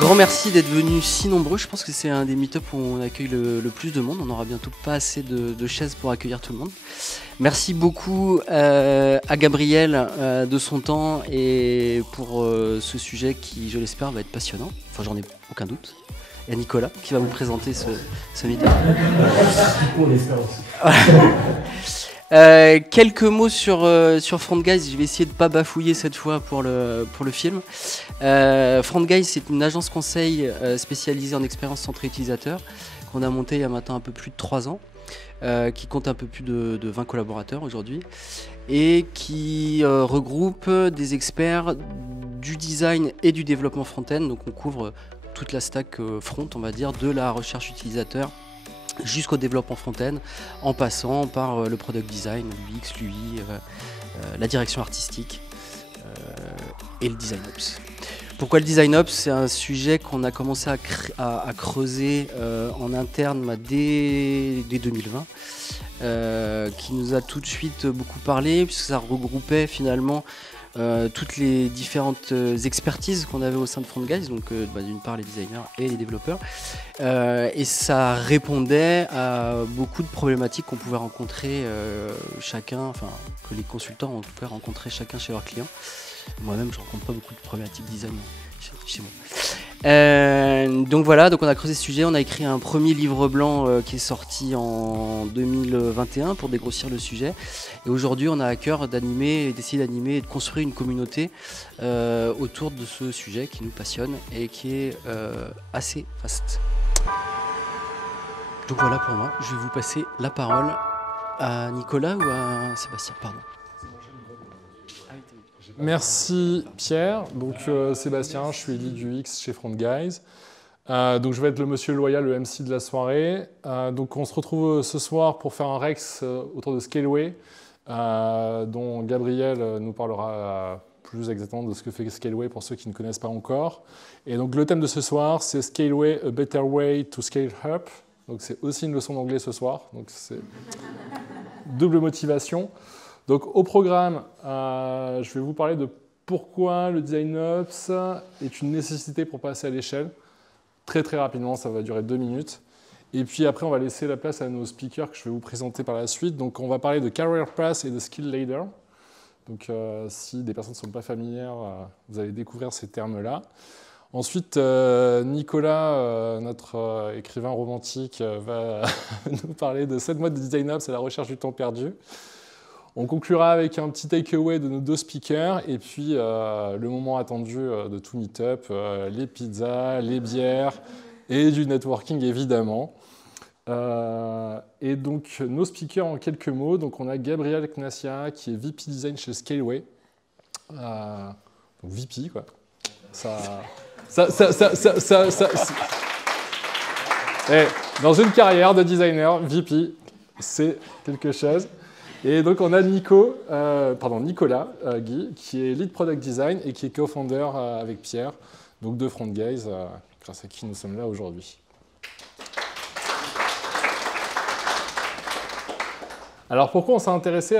Grand merci d'être venus si nombreux. Je pense que c'est un des meet-up où on accueille le plus de monde. On n'aura bientôt pas assez de chaises pour accueillir tout le monde. Merci beaucoup à Gabriel de son temps et pour ce sujet qui, je l'espère, va être passionnant. Enfin, j'en ai aucun doute. Et à Nicolas qui va vous présenter ce meet-up. On espère aussi. Quelques mots sur Front Guys. Je vais essayer de ne pas bafouiller cette fois pour le film. Front Guys, c'est une agence conseil spécialisée en expérience centrée utilisateur qu'on a montée il y a maintenant un peu plus de 3 ans, qui compte un peu plus de 20 collaborateurs aujourd'hui et qui regroupe des experts du design et du développement front-end. Donc on couvre toute la stack front, on va dire, de la recherche utilisateur jusqu'au développement front-end, en passant par le product design, l'UX, l'UI, la direction artistique et le design ops. Pourquoi le design ops? C'est un sujet qu'on a commencé à creuser en interne dès 2020, qui nous a tout de suite beaucoup parlé, puisque ça regroupait finalement toutes les différentes expertises qu'on avait au sein de Front Guys, donc d'une part les designers et les développeurs, et ça répondait à beaucoup de problématiques qu'on pouvait rencontrer chacun, enfin que les consultants ont pu rencontrer chacun chez leurs clients. Moi-même, je rencontre pas beaucoup de problématiques design chez moi. Donc voilà, donc on a creusé ce sujet, on a écrit un premier livre blanc qui est sorti en 2021 pour dégrossir le sujet. Et aujourd'hui, on a à cœur d'essayer d'animer et de construire une communauté autour de ce sujet qui nous passionne et qui est assez vaste. Donc voilà pour moi, je vais vous passer la parole à Nicolas ou à Sébastien, pardon. Merci Pierre. Donc Sébastien, je suis lead UX chez Front Guys. Donc je vais être le monsieur loyal, le MC de la soirée. Donc on se retrouve ce soir pour faire un Rex autour de Scaleway, dont Gabriel nous parlera plus exactement de ce que fait Scaleway pour ceux qui ne connaissent pas encore. Et donc le thème de ce soir, c'est Scaleway, a better way to scale up. Donc c'est aussi une leçon d'anglais ce soir. Donc c'est double motivation. Donc au programme, je vais vous parler de pourquoi le design ops est une nécessité pour passer à l'échelle. Très très rapidement, ça va durer 2 minutes. Et puis après, on va laisser la place à nos speakers que je vais vous présenter par la suite. Donc on va parler de Career Path et de Skill Ladder. Donc si des personnes ne sont pas familières, vous allez découvrir ces termes-là. Ensuite, Nicolas, notre écrivain romantique, va nous parler de 7 mois de design ops à la recherche du temps perdu. On conclura avec un petit takeaway de nos 2 speakers et puis le moment attendu de tout meet-up, les pizzas, les bières et du networking évidemment. Et donc nos speakers en quelques mots, donc on a Gabriel Knassia qui est VP Design chez Scaleway. Donc VP quoi. Dans une carrière de designer, VP, c'est quelque chose. Et donc on a Nicolas Guy, qui est Lead Product Design et qui est co-founder avec Pierre, donc de Front Guys, grâce à qui nous sommes là aujourd'hui. Alors pourquoi on s'est intéressé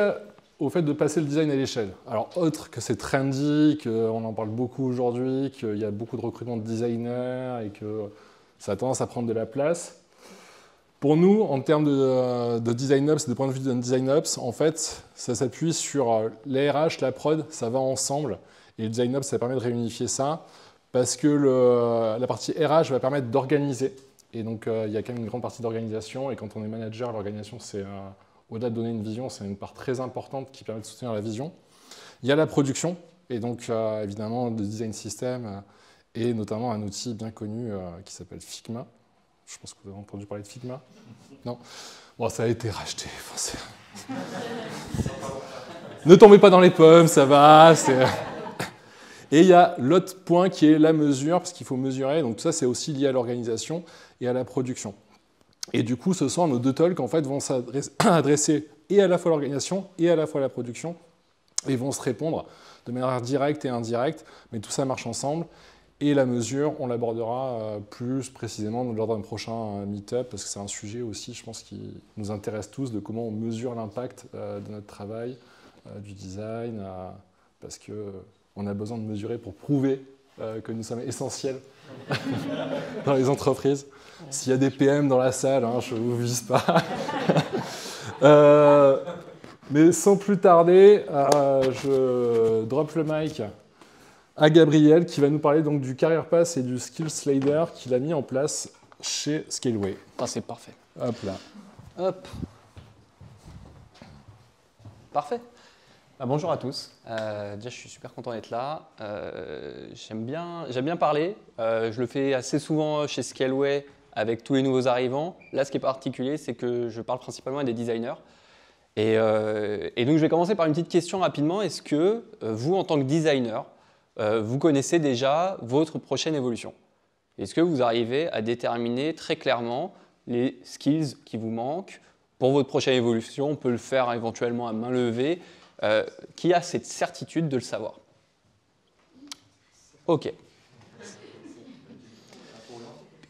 au fait de passer le design à l'échelle? Alors autre que c'est trendy, qu'on en parle beaucoup aujourd'hui, qu'il y a beaucoup de recrutement de designers et que ça a tendance à prendre de la place. Pour nous, en termes de design ops, de point de vue de design ops, en fait, ça s'appuie sur les RH, la prod, ça va ensemble. Et le design ops, ça permet de réunifier ça parce que la partie RH va permettre d'organiser. Et donc, il y a quand même une grande partie d'organisation. Et quand on est manager, l'organisation, c'est au-delà de donner une vision, c'est une part très importante qui permet de soutenir la vision. Il y a la production, et donc évidemment le design system, et notamment un outil bien connu qui s'appelle Figma. Je pense que vous avez entendu parler de Figma. Non? Bon, ça a été racheté. Ne tombez pas dans les pommes, ça va. Et il y a l'autre point qui est la mesure, parce qu'il faut mesurer. Donc tout ça, c'est aussi lié à l'organisation et à la production. Et du coup, ce soir, nos 2 talks en fait, vont s'adresser et à la fois à l'organisation et à la fois à la production, et vont se répondre de manière directe et indirecte, mais tout ça marche ensemble. Et la mesure, on l'abordera plus précisément lors d'un prochain meet-up, parce que c'est un sujet aussi, je pense, qui nous intéresse tous, de comment on mesure l'impact de notre travail, du design, parce qu'on a besoin de mesurer pour prouver que nous sommes essentiels dans les entreprises. S'il y a des PM dans la salle, hein, je ne vous vise pas. Mais sans plus tarder, je drop le mic à Gabriel qui va nous parler donc du Career Pass et du Skill Slider qu'il a mis en place chez Scaleway. Ah, c'est parfait. Hop là. Hop. Parfait. Bonjour à tous. Déjà, je suis super content d'être là. J'aime bien parler. Je le fais assez souvent chez Scaleway avec tous les nouveaux arrivants. Là, ce qui est particulier, c'est que je parle principalement à des designers. Et donc, je vais commencer par une petite question rapidement. Est-ce que vous, en tant que designer, vous connaissez déjà votre prochaine évolution? Est-ce que vous arrivez à déterminer très clairement les skills qui vous manquent pour votre prochaine évolution? On peut le faire éventuellement à main levée. Qui a cette certitude de le savoir? Ok.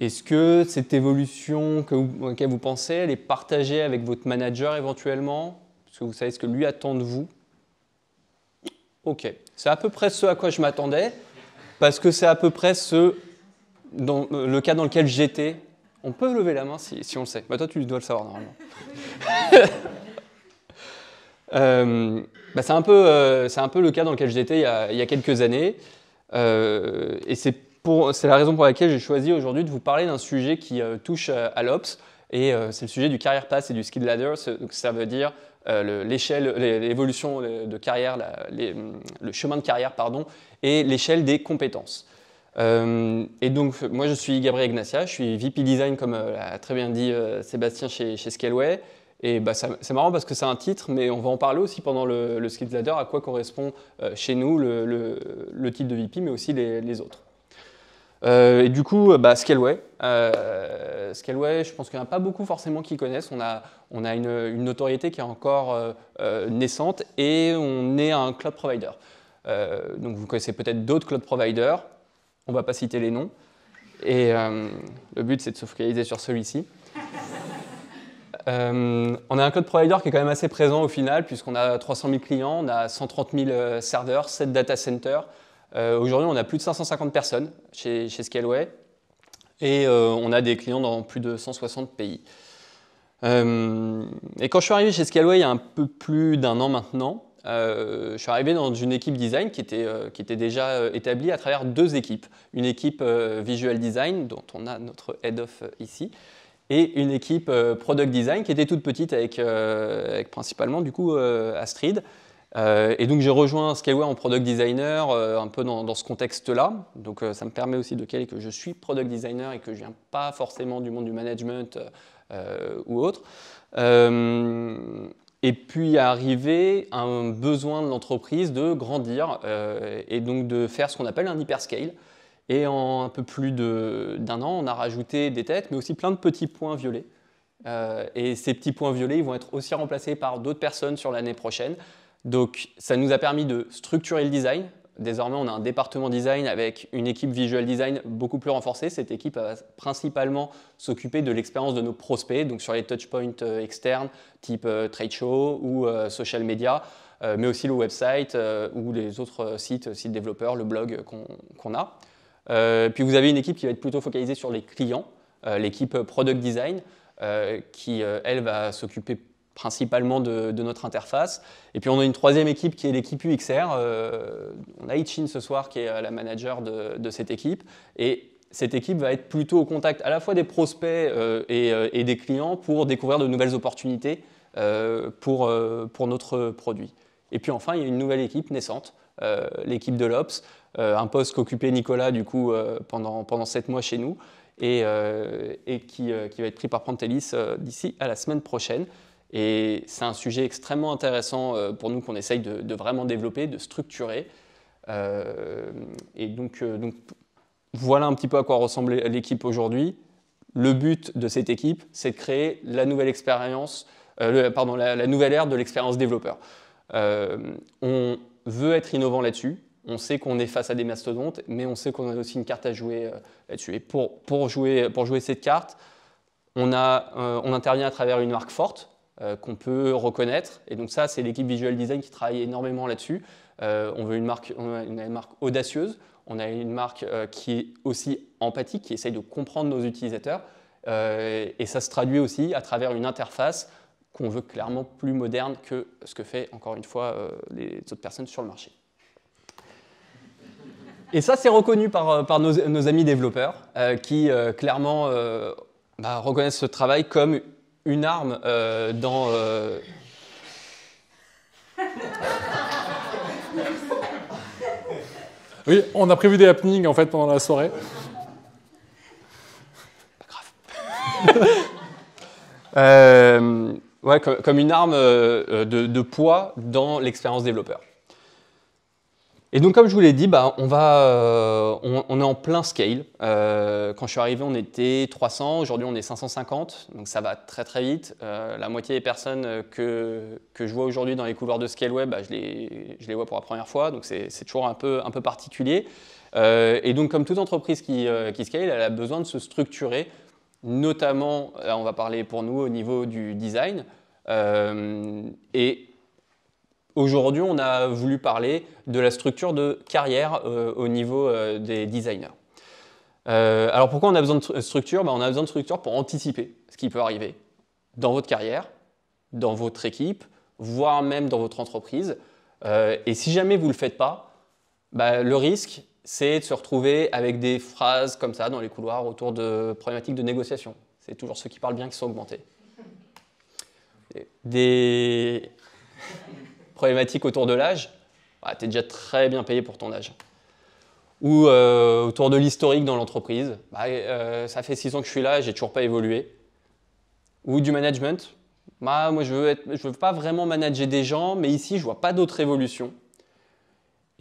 Est-ce que cette évolution à laquelle vous pensez, elle est partagée avec votre manager éventuellement? Est-ce que vous savez ce que lui attend de vous? Ok. C'est à peu près ce à quoi je m'attendais, parce que c'est à peu près le cas dans lequel j'étais. On peut lever la main si on le sait. Bah, toi, tu dois le savoir normalement. C'est un peu le cas dans lequel j'étais il y a quelques années. Et c'est la raison pour laquelle j'ai choisi aujourd'hui de vous parler d'un sujet qui touche à l'Ops. Et c'est le sujet du Career Pass et du Skill Ladder. Ça veut dire l'évolution de carrière, le chemin de carrière, pardon, et l'échelle des compétences. Et donc, moi, je suis Gabriel Ignacia, je suis VP Design, comme l'a très bien dit Sébastien chez Scaleway. Et c'est marrant parce que c'est un titre, mais on va en parler aussi pendant le Skills Ladder, à quoi correspond chez nous le titre de VP, mais aussi les autres. Et du coup, Scaleway. Scaleway, je pense qu'il n'y en a pas beaucoup forcément qui connaissent. On a une notoriété qui est encore naissante et on est un cloud provider. Donc vous connaissez peut-être d'autres cloud providers. On ne va pas citer les noms. Et le but, c'est de se focaliser sur celui-ci. On a un cloud provider qui est quand même assez présent au final, puisqu'on a 300 000 clients, on a 130 000 serveurs, 7 data centers. Aujourd'hui, on a plus de 550 personnes chez Scaleway et on a des clients dans plus de 160 pays. Et quand je suis arrivé chez Scaleway il y a un peu plus d'un an maintenant, je suis arrivé dans une équipe design qui était déjà établie à travers deux équipes. Une équipe visual design, dont on a notre head of ici, et une équipe product design qui était toute petite avec principalement du coup Astrid. Et donc j'ai rejoint Scaleway en product designer un peu dans ce contexte-là. Donc ça me permet aussi de caler que je suis product designer et que je ne viens pas forcément du monde du management ou autre. Et puis arrivé un besoin de l'entreprise de grandir et donc de faire ce qu'on appelle un hyperscale. Et en un peu plus d'un an, on a rajouté des têtes, mais aussi plein de petits points violets. Et ces petits points violets, ils vont être aussi remplacés par d'autres personnes sur l'année prochaine. Donc, ça nous a permis de structurer le design. Désormais, on a un département design avec une équipe visual design beaucoup plus renforcée. Cette équipe va principalement s'occuper de l'expérience de nos prospects, donc sur les touchpoints externes, type trade show ou social media, mais aussi le website ou les autres sites développeurs, le blog qu'on a. Puis vous avez une équipe qui va être plutôt focalisée sur les clients, l'équipe Product Design, qui, elle, va s'occuper principalement de notre interface. Et puis on a une troisième équipe qui est l'équipe UXR. On a Ichin ce soir qui est la manager de cette équipe. Et cette équipe va être plutôt au contact à la fois des prospects et des clients pour découvrir de nouvelles opportunités pour notre produit. Et puis enfin, il y a une nouvelle équipe naissante, l'équipe de l'Ops, un poste qu'occupait Nicolas du coup pendant 7 mois chez nous et qui va être pris par Pantelis d'ici à la semaine prochaine. Et c'est un sujet extrêmement intéressant pour nous qu'on essaye de vraiment développer, de structurer. Et donc voilà un petit peu à quoi ressemble l'équipe aujourd'hui. Le but de cette équipe, c'est de créer la nouvelle expérience, la nouvelle ère de l'expérience développeur. On veut être innovant là-dessus. on sait qu'on est face à des mastodontes, mais on sait qu'on a aussi une carte à jouer là-dessus. Et pour jouer cette carte, on intervient à travers une marque forte qu'on peut reconnaître. Et donc ça, c'est l'équipe Visual Design qui travaille énormément là-dessus. On veut on a une marque audacieuse, on a une marque qui est aussi empathique, qui essaye de comprendre nos utilisateurs. Et ça se traduit aussi à travers une interface qu'on veut clairement plus moderne que ce que fait, encore une fois, les autres personnes sur le marché. Et ça, c'est reconnu par nos amis développeurs qui, clairement, reconnaissent ce travail comme une arme dans... Oui, on a prévu des happenings en fait pendant la soirée. Pas grave. Ouais, comme une arme de poids dans l'expérience développeur. Et donc, comme je vous l'ai dit, on est en plein scale. Quand je suis arrivé, on était 300. Aujourd'hui, on est 550. Donc, ça va très, très vite. La moitié des personnes que je vois aujourd'hui dans les couloirs de Scale Web, je les vois pour la première fois. Donc, c'est toujours un peu particulier. Et donc, comme toute entreprise qui scale, elle a besoin de se structurer. Notamment, là, on va parler pour nous au niveau du design. Et aujourd'hui, on a voulu parler de la structure de carrière au niveau des designers. Alors pourquoi on a besoin de structure? On a besoin de structure pour anticiper ce qui peut arriver dans votre carrière, dans votre équipe, voire même dans votre entreprise. Et si jamais vous ne le faites pas, le risque, c'est de se retrouver avec des phrases comme ça dans les couloirs autour de problématiques de négociation. C'est toujours ceux qui parlent bien qui sont augmentés. Des problématiques autour de l'âge, tu es déjà très bien payé pour ton âge. Ou autour de l'historique dans l'entreprise, ça fait 6 ans que je suis là, j'ai toujours pas évolué. Ou du management, moi je veux pas vraiment manager des gens, mais ici je vois pas d'autre évolution.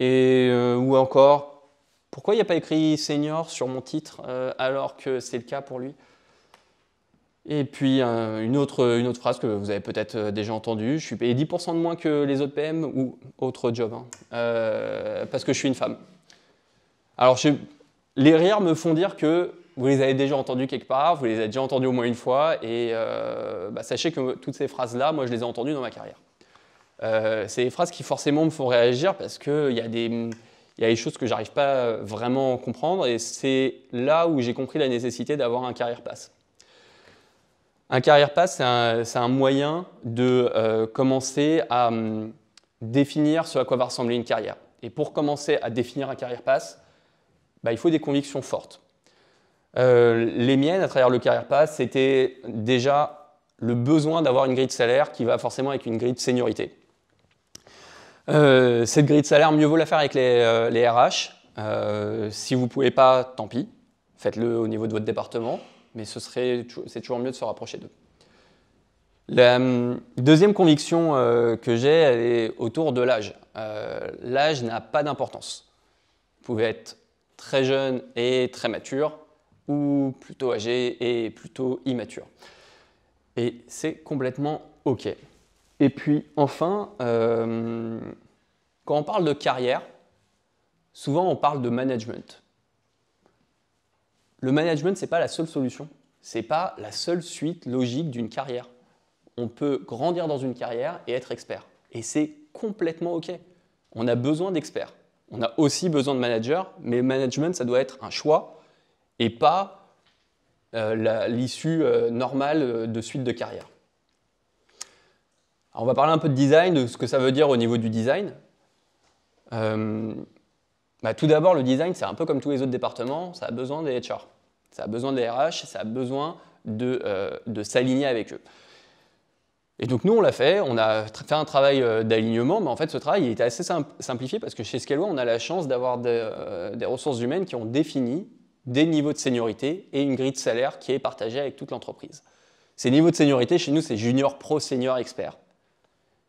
Et ou encore, pourquoi il n'y a pas écrit senior sur mon titre alors que c'est le cas pour lui? Et puis une autre phrase que vous avez peut-être déjà entendue, je suis payé 10% de moins que les autres PM ou autres jobs, parce que je suis une femme. Alors les rires me font dire que vous les avez déjà entendus quelque part, vous les avez déjà entendus au moins une fois, et sachez que toutes ces phrases-là, moi je les ai entendues dans ma carrière. C'est des phrases qui forcément me font réagir parce qu'il y a des choses que j'arrive pas vraiment à comprendre, et c'est là où j'ai compris la nécessité d'avoir un career pass. Un career pass, c'est un moyen de commencer à définir ce à quoi va ressembler une carrière. Et pour commencer à définir un career pass, il faut des convictions fortes. Les miennes, à travers le career pass, c'était déjà le besoin d'avoir une grille de salaire qui va forcément avec une grille de seniorité. Cette grille de salaire, mieux vaut la faire avec les RH. Si vous ne pouvez pas, tant pis, faites-le au niveau de votre département. Mais c'est toujours mieux de se rapprocher d'eux. La deuxième conviction que j'ai, elle est autour de l'âge. L'âge n'a pas d'importance. Vous pouvez être très jeune et très mature, ou plutôt âgé et plutôt immature. Et c'est complètement OK. Et puis enfin, quand on parle de carrière, souvent on parle de management. Le management, ce n'est pas la seule solution, ce n'est pas la seule suite logique d'une carrière. On peut grandir dans une carrière et être expert. Et c'est complètement OK. On a besoin d'experts. On a aussi besoin de managers, mais le management, ça doit être un choix et pas l'issue normale de suite de carrière. Alors, on va parler un peu de design, de ce que ça veut dire au niveau du design. Tout d'abord, le design, c'est un peu comme tous les autres départements, ça a besoin des HR, ça a besoin des RH, ça a besoin de s'aligner avec eux. Et donc nous, on l'a fait, on a fait un travail d'alignement, mais en fait, ce travail il était assez simplifié parce que chez Scaleway, on a la chance d'avoir des ressources humaines qui ont défini des niveaux de seniorité et une grille de salaire qui est partagée avec toute l'entreprise. Ces niveaux de seniorité, chez nous, c'est junior, pro, senior, expert.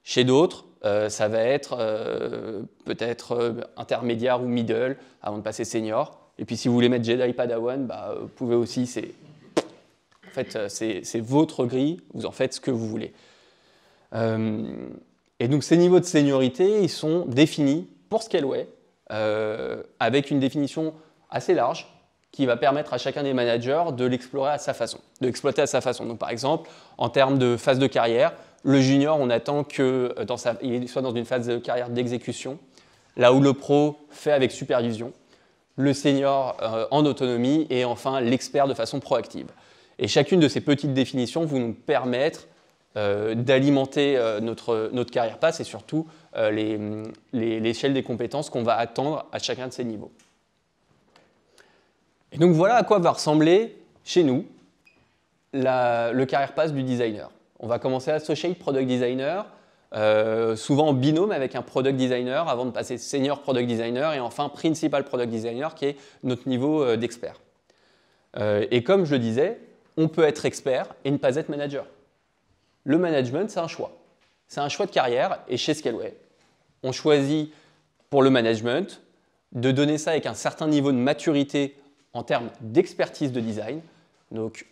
Chez d'autres, ça va être peut-être intermédiaire ou middle avant de passer senior. Et puis si vous voulez mettre Jedi Padawan, vous pouvez aussi. En fait, c'est votre grille, vous en faites ce que vous voulez. Et donc ces niveaux de seniorité, ils sont définis pour Scaleway avec une définition assez large qui va permettre à chacun des managers de l'explorer à sa façon, de l'exploiter à sa façon. Donc, par exemple, en termes de phase de carrière, le junior, on attend qu'il soit dans une phase de carrière d'exécution, là où le pro fait avec supervision, le senior en autonomie et enfin l'expert de façon proactive. Et chacune de ces petites définitions vont nous permettre d'alimenter notre carrière path et surtout l'échelle des compétences qu'on va attendre à chacun de ces niveaux. Et donc voilà à quoi va ressembler chez nous le career path du designer. On va commencer associate product designer, souvent en binôme avec un product designer avant de passer senior product designer et enfin principal product designer qui est notre niveau d'expert. Et comme je le disais, on peut être expert et ne pas être manager. Le management, c'est un choix. C'est un choix de carrière et chez Scaleway, on choisit pour le management de donner ça avec un certain niveau de maturité en termes d'expertise de design. Donc,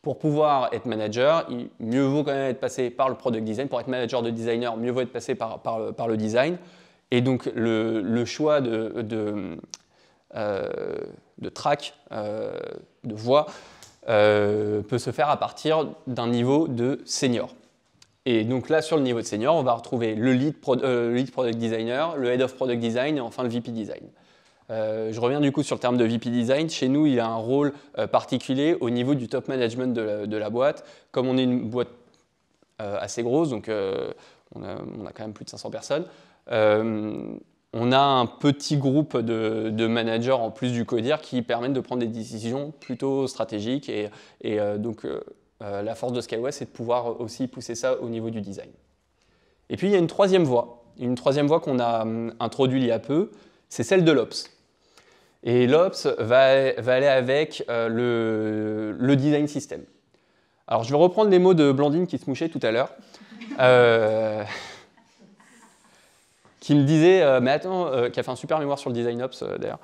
pour pouvoir être manager, mieux vaut quand même être passé par le product design. Pour être manager de designer, mieux vaut être passé par le design. Et donc, le choix de track, de voie, peut se faire à partir d'un niveau de senior. Et donc là, sur le niveau de senior, on va retrouver le lead product designer, le head of product design et enfin le VP design. Je reviens du coup sur le terme de VP Design. Chez nous, il a un rôle particulier au niveau du top management de la boîte. Comme on est une boîte assez grosse, donc on a quand même plus de 500 personnes, on a un petit groupe de managers en plus du codir qui permettent de prendre des décisions plutôt stratégiques. Et donc la force de Scaleway, c'est de pouvoir aussi pousser ça au niveau du design. Et puis il y a une troisième voie qu'on a introduite il y a peu, c'est celle de l'Ops. Et l'Ops va aller avec le design system. Alors, je vais reprendre les mots de Blandine qui se mouchait tout à l'heure, qui me disait, mais attends, qui a fait un super mémoire sur le design Ops d'ailleurs,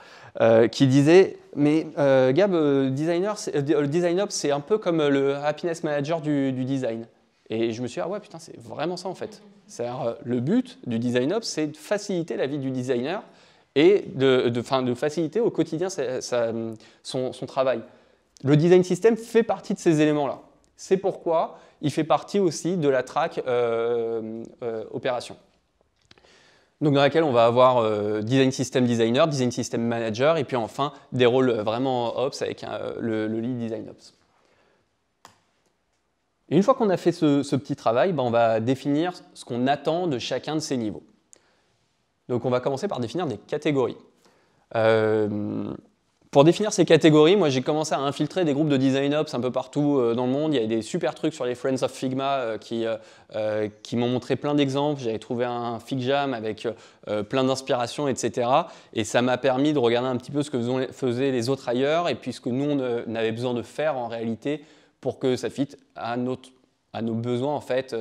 qui disait, mais Gab, le design Ops, c'est un peu comme le happiness manager du design. Et je me suis dit, ah ouais, putain, c'est vraiment ça en fait. C'est-à-dire, le but du design Ops, c'est de faciliter la vie du designer et de faciliter au quotidien son travail. Le design system fait partie de ces éléments-là. C'est pourquoi il fait partie aussi de la track opération. Donc dans laquelle on va avoir design system designer, design system manager, et puis enfin des rôles vraiment ops avec le lead design ops. Et une fois qu'on a fait ce petit travail, on va définir ce qu'on attend de chacun de ces niveaux. Donc on va commencer par définir des catégories. Pour définir ces catégories, moi j'ai commencé à infiltrer des groupes de design ops un peu partout dans le monde. Il y a des super trucs sur les Friends of Figma qui m'ont montré plein d'exemples. J'avais trouvé un FigJam avec plein d'inspirations, etc. Et ça m'a permis de regarder un petit peu ce que faisaient les autres ailleurs et puis ce que nous on avait besoin de faire en réalité pour que ça fitte à nos besoins en fait,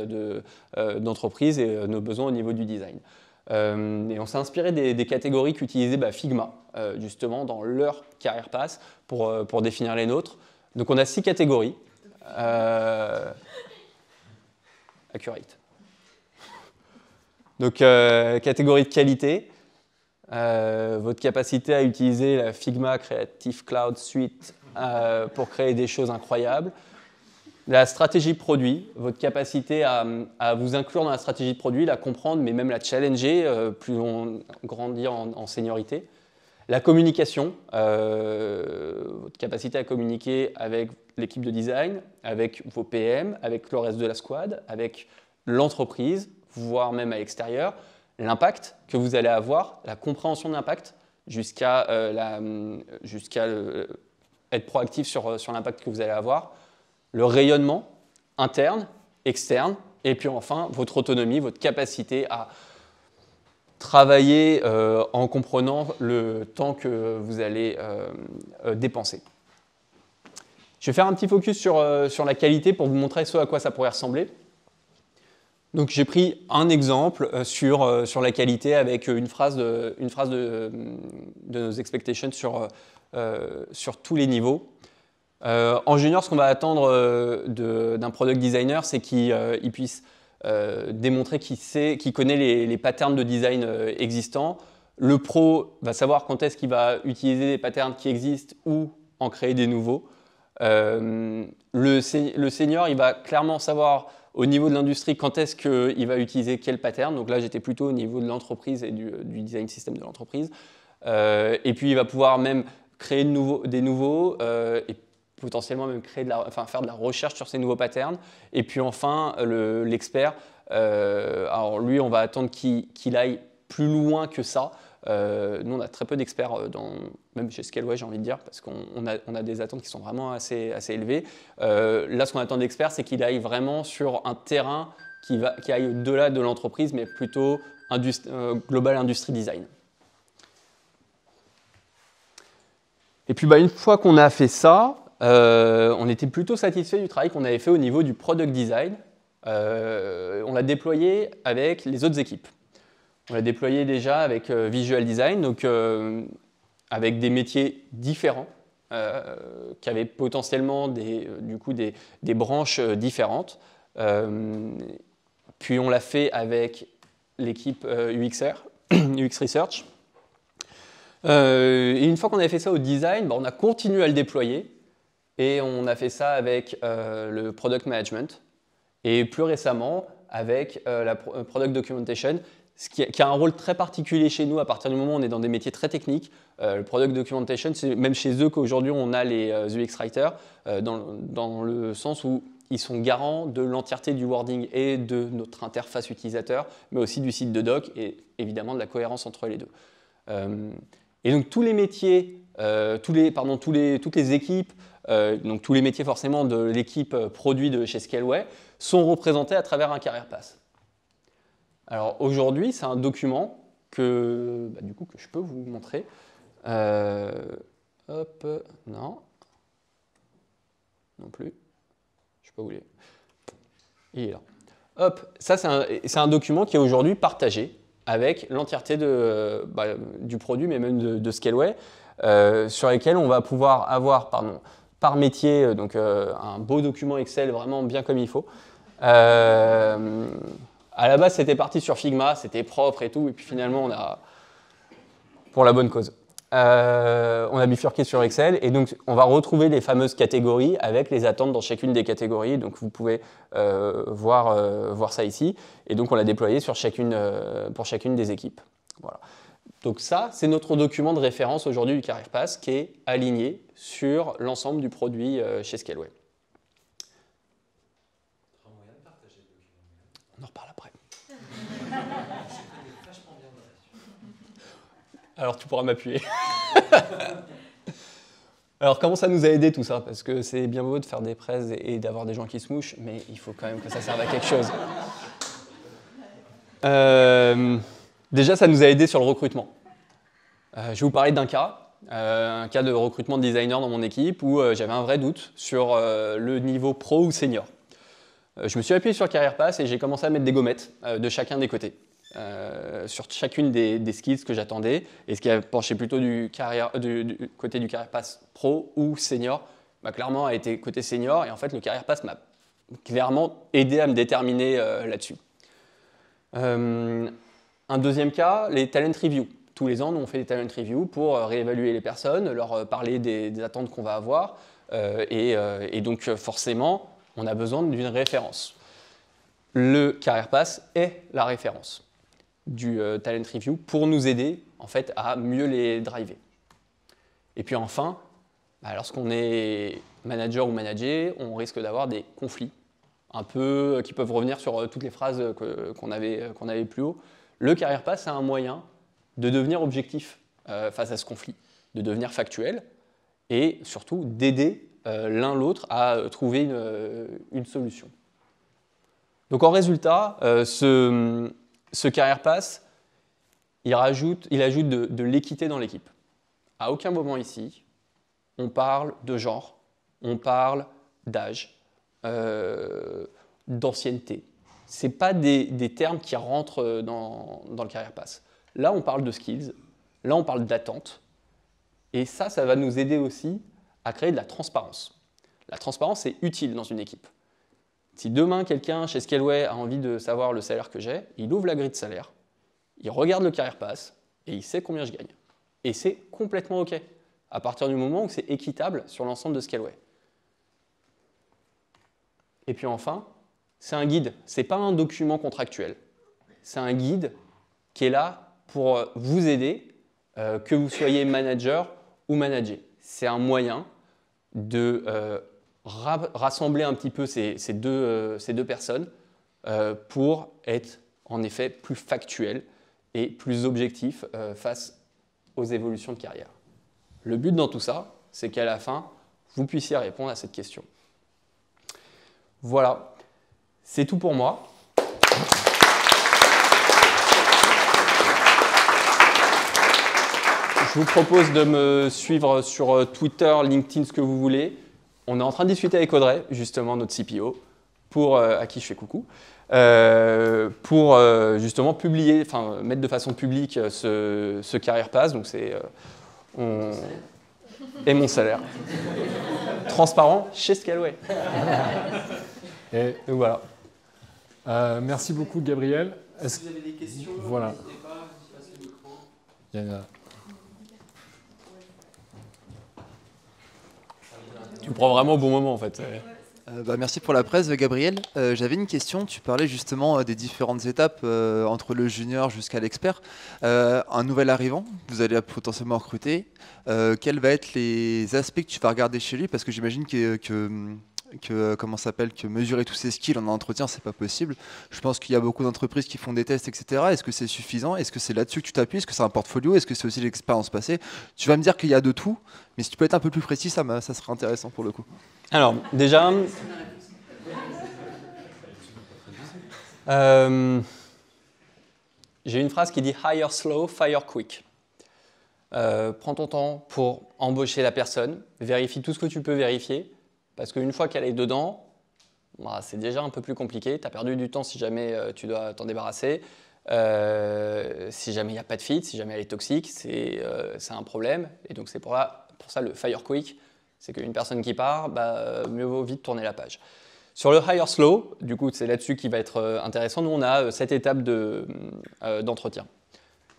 d'entreprise et nos besoins au niveau du design. Et on s'est inspiré des catégories qu'utilisait Figma, justement, dans leur career path pour définir les nôtres. Donc on a 6 catégories. Accurate. Donc catégorie de qualité, votre capacité à utiliser la Figma Creative Cloud Suite pour créer des choses incroyables. La stratégie produit, votre capacité à vous inclure dans la stratégie de produit, la comprendre, mais même la challenger, plus on grandit en seniorité. La communication, votre capacité à communiquer avec l'équipe de design, avec vos PM, avec le reste de la squad, avec l'entreprise, voire même à l'extérieur. L'impact que vous allez avoir, la compréhension de l'impact, jusqu'à être proactif sur l'impact que vous allez avoir. Le rayonnement interne, externe, et puis enfin votre autonomie, votre capacité à travailler en comprenant le temps que vous allez dépenser. Je vais faire un petit focus sur la qualité pour vous montrer ce à quoi ça pourrait ressembler. Donc j'ai pris un exemple sur la qualité avec une phrase de nos expectations sur tous les niveaux. En junior, ce qu'on va attendre d'un product designer, c'est qu'il puisse démontrer qu'il connaît les patterns de design existants, Le pro va savoir quand est-ce qu'il va utiliser des patterns qui existent ou en créer des nouveaux. Le senior, il va clairement savoir au niveau de l'industrie quand est-ce qu'il va utiliser quel pattern. Donc là, j'étais plutôt au niveau de l'entreprise et du design system de l'entreprise. Et puis, il va pouvoir même créer des nouveaux et potentiellement même faire de la recherche sur ces nouveaux patterns. Et puis enfin, l'expert, alors lui, on va attendre qu'il aille plus loin que ça. Nous, on a très peu d'experts, même chez Scaleway, j'ai envie de dire, parce qu'on a des attentes qui sont vraiment assez élevées. Là, ce qu'on attend d'experts, c'est qu'il aille vraiment sur un terrain qui aille au-delà de l'entreprise, mais plutôt global industry design. Et puis, une fois qu'on a fait ça, on était plutôt satisfait du travail qu'on avait fait au niveau du product design. On l'a déployé avec les autres équipes. On l'a déployé déjà avec Visual Design, donc avec des métiers différents, qui avaient potentiellement des branches différentes. Puis on l'a fait avec l'équipe UX Research. Et une fois qu'on avait fait ça au design, on a continué à le déployer. Et on a fait ça avec le Product Management. Et plus récemment, avec la Product Documentation, qui a un rôle très particulier chez nous à partir du moment où on est dans des métiers très techniques. Le Product Documentation, c'est même chez eux qu'aujourd'hui on a les UX Writers, dans le sens où ils sont garants de l'entièreté du wording et de notre interface utilisateur, mais aussi du site de doc et évidemment de la cohérence entre les deux. Et donc tous les métiers, toutes les équipes, donc tous les métiers forcément de l'équipe produit de chez Scaleway sont représentés à travers un Career Pass. Alors aujourd'hui, c'est un document que je peux vous montrer. Hop, non plus. Je sais pas où il est. Il est là. Hop, ça c'est un document qui est aujourd'hui partagé avec l'entièreté du produit, mais même de Scaleway, sur lesquels on va pouvoir avoir par métier, donc un beau document Excel vraiment bien comme il faut. À la base, c'était parti sur Figma, c'était propre et tout, et puis finalement, pour la bonne cause, on a bifurqué sur Excel, et donc on va retrouver les fameuses catégories avec les attentes dans chacune des catégories, donc vous pouvez voir ça ici, et donc on l'a déployé pour chacune des équipes. Voilà. Donc ça, c'est notre document de référence aujourd'hui du Career Pass qui est aligné sur l'ensemble du produit chez Scaleway. On en reparle après. Alors tu pourras m'appuyer. Alors comment ça nous a aidé tout ça? Parce que c'est bien beau de faire des presses et d'avoir des gens qui se mouchent, mais il faut quand même que ça serve à quelque chose. Déjà, ça nous a aidé sur le recrutement. Je vais vous parler d'un cas de recrutement de designer dans mon équipe où j'avais un vrai doute sur le niveau pro ou senior. Je me suis appuyé sur Career Pass et j'ai commencé à mettre des gommettes de chacun des côtés, sur chacune des skills que j'attendais, et ce qui a penché plutôt du côté du Career Pass pro ou senior, clairement a été côté senior, et en fait le Career Pass m'a clairement aidé à me déterminer là-dessus. Un deuxième cas, les talent reviews. Tous les ans, nous on fait des talent reviews pour réévaluer les personnes, leur parler des attentes qu'on va avoir, et donc forcément, on a besoin d'une référence. Le Career Pass est la référence du Talent Review pour nous aider en fait, à mieux les driver. Et puis enfin, lorsqu'on est manager ou manager, on risque d'avoir des conflits un peu qui peuvent revenir sur toutes les phrases qu'on avait plus haut. Le Career Pass est un moyen de devenir objectif face à ce conflit, de devenir factuel et surtout d'aider l'un l'autre à trouver une solution. Donc en résultat, ce Career Pass, il ajoute de l'équité dans l'équipe. À aucun moment ici, on parle de genre, on parle d'âge, d'ancienneté. Ce n'est pas des termes qui rentrent dans le Career Pass. Là, on parle de skills, là, on parle d'attente. Et ça va nous aider aussi à créer de la transparence. La transparence est utile dans une équipe. Si demain, quelqu'un chez Scaleway a envie de savoir le salaire que j'ai, il ouvre la grille de salaire, il regarde le Career Pass et il sait combien je gagne. Et c'est complètement OK, à partir du moment où c'est équitable sur l'ensemble de Scaleway. Et puis enfin, c'est un guide, ce n'est pas un document contractuel. C'est un guide qui est là pour vous aider, que vous soyez manager ou manager. C'est un moyen de rassembler un petit peu ces deux personnes pour être en effet plus factuel et plus objectif face aux évolutions de carrière. Le but dans tout ça, c'est qu'à la fin, vous puissiez répondre à cette question. Voilà, c'est tout pour moi. Je vous propose de me suivre sur Twitter, LinkedIn, ce que vous voulez. On est en train de discuter avec Audrey, justement, notre CPO, à qui je fais coucou, pour justement publier, enfin mettre de façon publique ce Career Pass. Donc c'est et mon salaire. Transparent chez Scaleway. Et donc voilà. Merci beaucoup, Gabriel. Si vous avez des questions, voilà. n'hésitez pas, je passe le micro. Il y en a... Tu me prends vraiment au bon moment en fait. Merci pour la presse, Gabriel. J'avais une question. Tu parlais justement des différentes étapes entre le junior jusqu'à l'expert. Un nouvel arrivant, vous allez potentiellement recruter. Quels vont être les aspects que tu vas regarder chez lui? Parce que j'imagine que mesurer tous ses skills en entretien, c'est pas possible. Je pense qu'il y a beaucoup d'entreprises qui font des tests, etc. Est-ce que c'est suffisant? Est-ce que c'est là-dessus que tu t'appuies? Est-ce que c'est un portfolio? Est-ce que c'est aussi l'expérience passée? Tu vas me dire qu'il y a de tout, mais si tu peux être un peu plus précis, ça serait intéressant pour le coup. Alors, déjà, j'ai une phrase qui dit « hire slow, fire quick ». Prends ton temps pour embaucher la personne, vérifie tout ce que tu peux vérifier, parce qu'une fois qu'elle est dedans, bah, c'est déjà un peu plus compliqué. Tu as perdu du temps si jamais tu dois t'en débarrasser. Si jamais il n'y a pas de fit, si jamais elle est toxique, c'est un problème. Et donc c'est pour ça le fire quick, c'est qu'une personne qui part, bah, mieux vaut vite tourner la page. Sur le hire slow, du coup c'est là-dessus qui va être intéressant. Nous on a 7 étapes d'entretien.